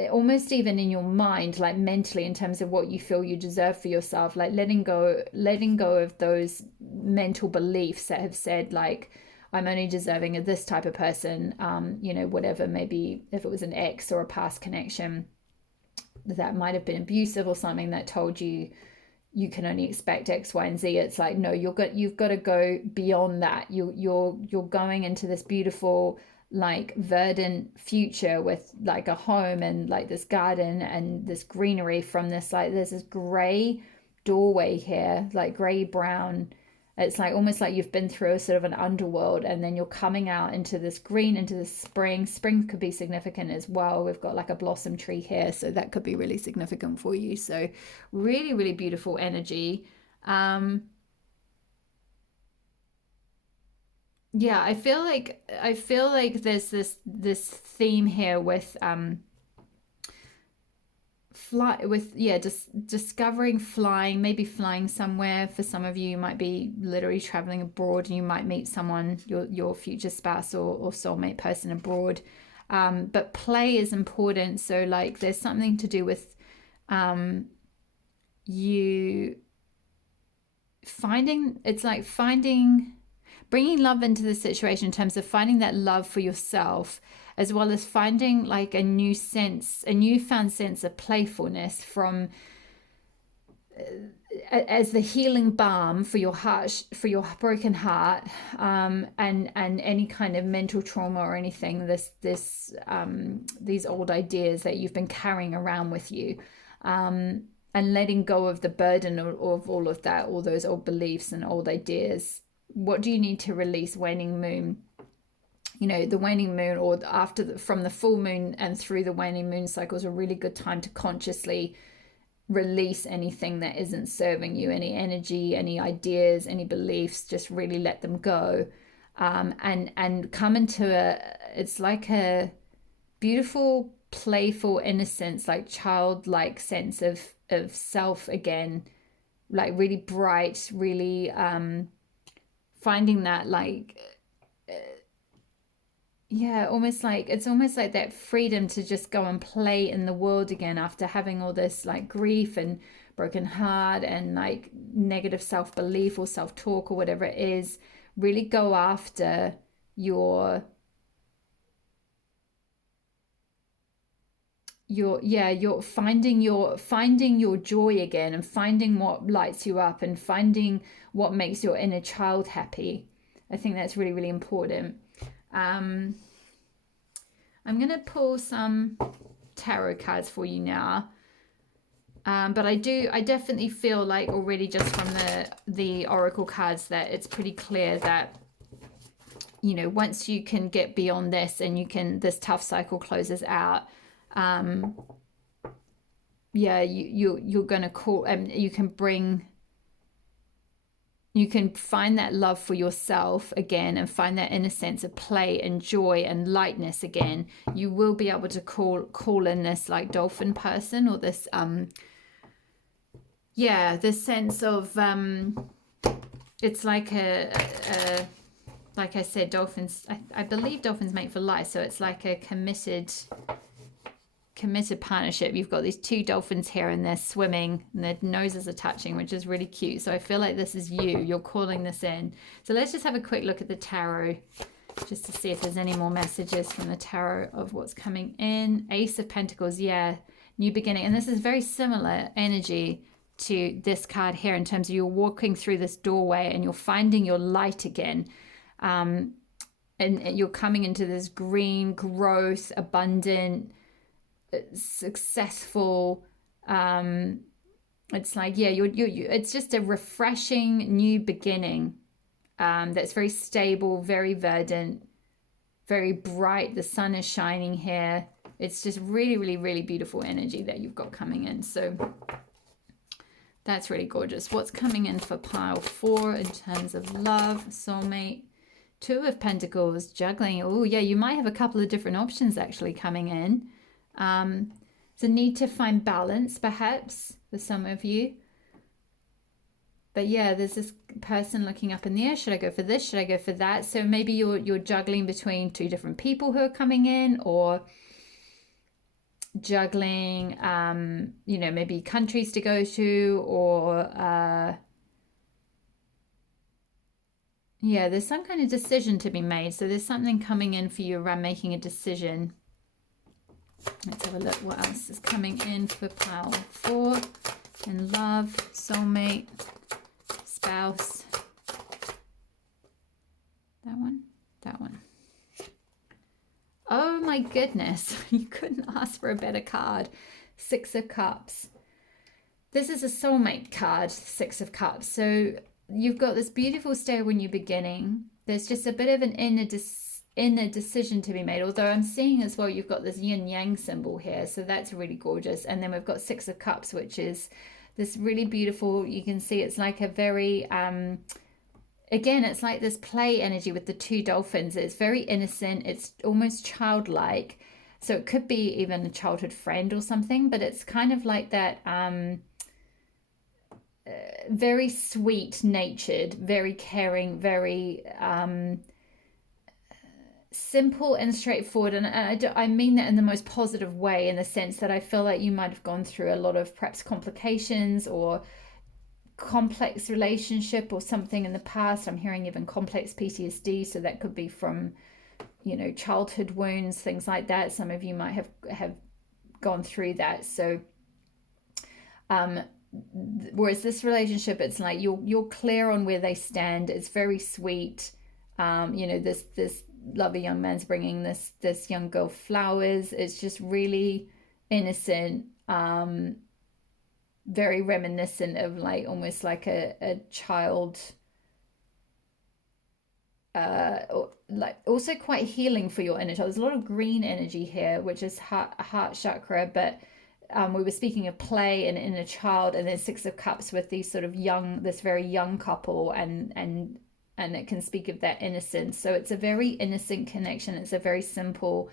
almost even in your mind, like mentally, in terms of what you feel you deserve for yourself, like letting go of those mental beliefs that have said like, I'm only deserving of this type of person, you know, whatever, maybe if it was an ex or a past connection that might have been abusive or something that told you you can only expect X, Y, and Z. It's like, no, you've got to go beyond that. You're going into this beautiful, like, verdant future with like a home and like this garden and this greenery from this, like, there's this gray doorway here, like gray brown. It's like almost like you've been through a sort of an underworld, and then you're coming out into this green, into this spring. Spring could be significant as well. We've got like a blossom tree here, so that could be really significant for you. So really, really beautiful energy. Um, yeah, I feel like there's this theme here with fly with yeah just discovering flying, maybe flying somewhere. For some of you, you might be literally traveling abroad, and you might meet someone, your future spouse or soulmate person abroad. But play is important, so like there's something to do with um you finding, it's like finding, bringing love into the situation in terms of finding that love for yourself, as well as finding like a newfound sense of playfulness from as the healing balm for your heart, for your broken heart, and any kind of mental trauma or anything. These old ideas that you've been carrying around with you, and letting go of the burden of all of that, all those old beliefs and old ideas. What do you need to release? Waning moon. You know, the waning moon, or after from the full moon and through the waning moon cycle, is a really good time to consciously release anything that isn't serving you, any energy, any ideas, any beliefs. Just really let them go, and come into it's like a beautiful, playful innocence, like childlike sense of self again, like really bright, really finding that like yeah, almost like it's almost like that freedom to just go and play in the world again after having all this like grief and broken heart and like negative self-belief or self-talk or whatever it is. Really go after your you're finding your joy again, and finding what lights you up, and finding what makes your inner child happy. I think that's really, really important. um I'm gonna pull some tarot cards for you now. But I definitely feel like already just from the oracle cards that it's pretty clear that, you know, once you can get beyond this and you can, this tough cycle closes out. um yeah, you're gonna call, and you can find that love for yourself again, and find that inner sense of play and joy and lightness again. You will be able to call in this like dolphin person, or this yeah, this sense of it's like a like I said, dolphins, I believe dolphins mate for life, so it's like a committed partnership. You've got these two dolphins here, and they're swimming and their noses are touching, which is really cute. So I feel like this is you're calling this in. So let's just have a quick look at the tarot, just to see if there's any more messages from the tarot of what's coming in. Ace of Pentacles, yeah, new beginning. And this is very similar energy to this card here, in terms of you're walking through this doorway and you're finding your light again. And you're coming into this green, growth, abundant, successful, it's like, yeah, you it's just a refreshing new beginning, that's very stable, very verdant, very bright. The sun is shining here. It's just really, really, really beautiful energy that you've got coming in. So that's really gorgeous. What's coming in for pile 4 in terms of love, soulmate? Two of Pentacles, juggling. Oh yeah, you might have a couple of different options actually coming in. It's a need to find balance perhaps for some of you. But yeah, there's this person looking up in the air. Should I go for this? Should I go for that? So maybe you're juggling between two different people who are coming in, or juggling, you know, maybe countries to go to, or yeah, there's some kind of decision to be made. So there's something coming in for you around making a decision. Let's have a look what else is coming in for pile 4 in love, soulmate, spouse. That one, that one. Oh my goodness, you couldn't ask for a better card. 6 of Cups. This is a soulmate card, 6 of Cups. So you've got this beautiful stable new beginning. There's just a bit of an inner decision to be made, although I'm seeing as well you've got this yin yang symbol here, so that's really gorgeous. And then we've got 6 of Cups, which is this really beautiful, you can see it's like a very again, it's like this play energy with the 2 dolphins. It's very innocent, it's almost childlike, so it could be even a childhood friend or something, but it's kind of like that very sweet natured, very caring, very simple and straightforward. And I mean that in the most positive way, in the sense that I feel like you might have gone through a lot of perhaps complications or complex relationship or something in the past. I'm hearing even complex PTSD, so that could be from, you know, childhood wounds, things like that. Some of you might have gone through that. So whereas this relationship, it's like you're clear on where they stand. It's very sweet. You know, this lovely young man's bringing this young girl flowers. It's just really innocent, very reminiscent of like almost like a child, like also quite healing for your inner child. There's a lot of green energy here, which is heart chakra, but we were speaking of play and inner child, and then 6 of Cups with these sort of young, this very young couple, and it can speak of that innocence. So it's a very innocent connection. It's a very simple,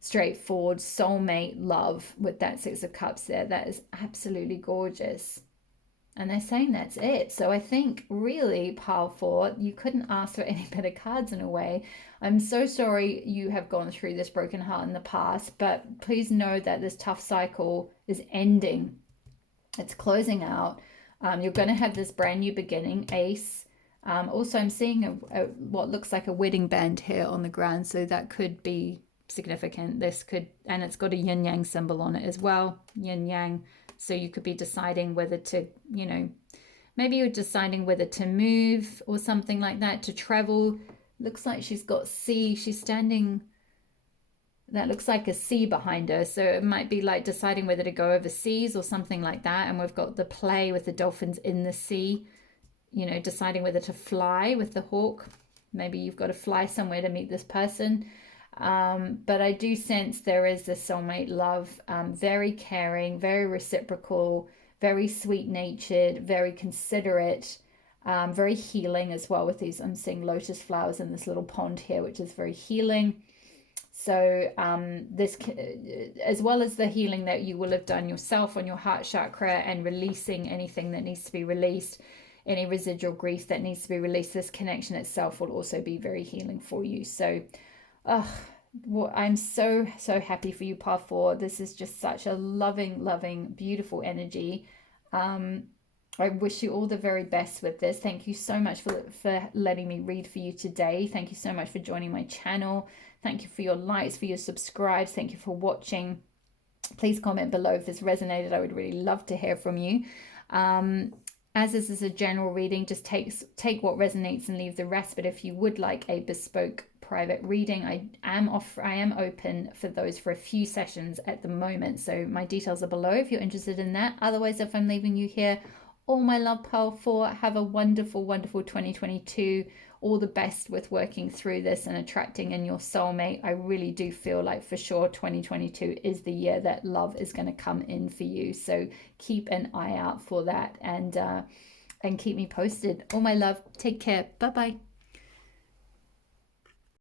straightforward soulmate love with that 6 of Cups there. That is absolutely gorgeous. And they're saying that's it. So I think really powerful. You couldn't ask for any better cards in a way. I'm so sorry you have gone through this broken heart in the past, but please know that this tough cycle is ending. It's closing out. You're going to have this brand new beginning, Ace. Also, I'm seeing what looks like a wedding band here on the ground, so that could be significant. This could, and it's got a yin yang symbol on it as well, yin yang. So you could be deciding whether to, you know, maybe you're deciding whether to move or something like that, to travel. Looks like she's got sea. She's standing, that looks like a sea behind her. So it might be like deciding whether to go overseas or something like that. And we've got the play with the dolphins in the sea, you know, deciding whether to fly with the hawk. Maybe you've got to fly somewhere to meet this person. But I do sense there is a soulmate love, very caring, very reciprocal, very sweet natured, very considerate, very healing as well with these. I'm seeing lotus flowers in this little pond here, which is very healing. So this, as well as the healing that you will have done yourself on your heart chakra and releasing anything that needs to be released, any residual grief that needs to be released, this connection itself will also be very healing for you. So well, I'm so happy for you, Part 4. This is just such a loving, beautiful energy. I wish you all the very best with this. Thank you so much for letting me read for you today. Thank you so much for joining my channel. Thank you for your likes, for your subscribes. Thank you for watching. Please comment below if this resonated. I would really love to hear from you. As this is a general reading, just take what resonates and leave the rest. But if you would like a bespoke private reading, I am open for those for a few sessions at the moment. So my details are below if you're interested in that. Otherwise, if I'm leaving you here, all my love, Pile 4. Have a wonderful 2022. All the best with working through this and attracting in your soulmate. I really do feel like for sure 2022 is the year that love is going to come in for you. So keep an eye out for that, and keep me posted. All my love. Take care. Bye-bye.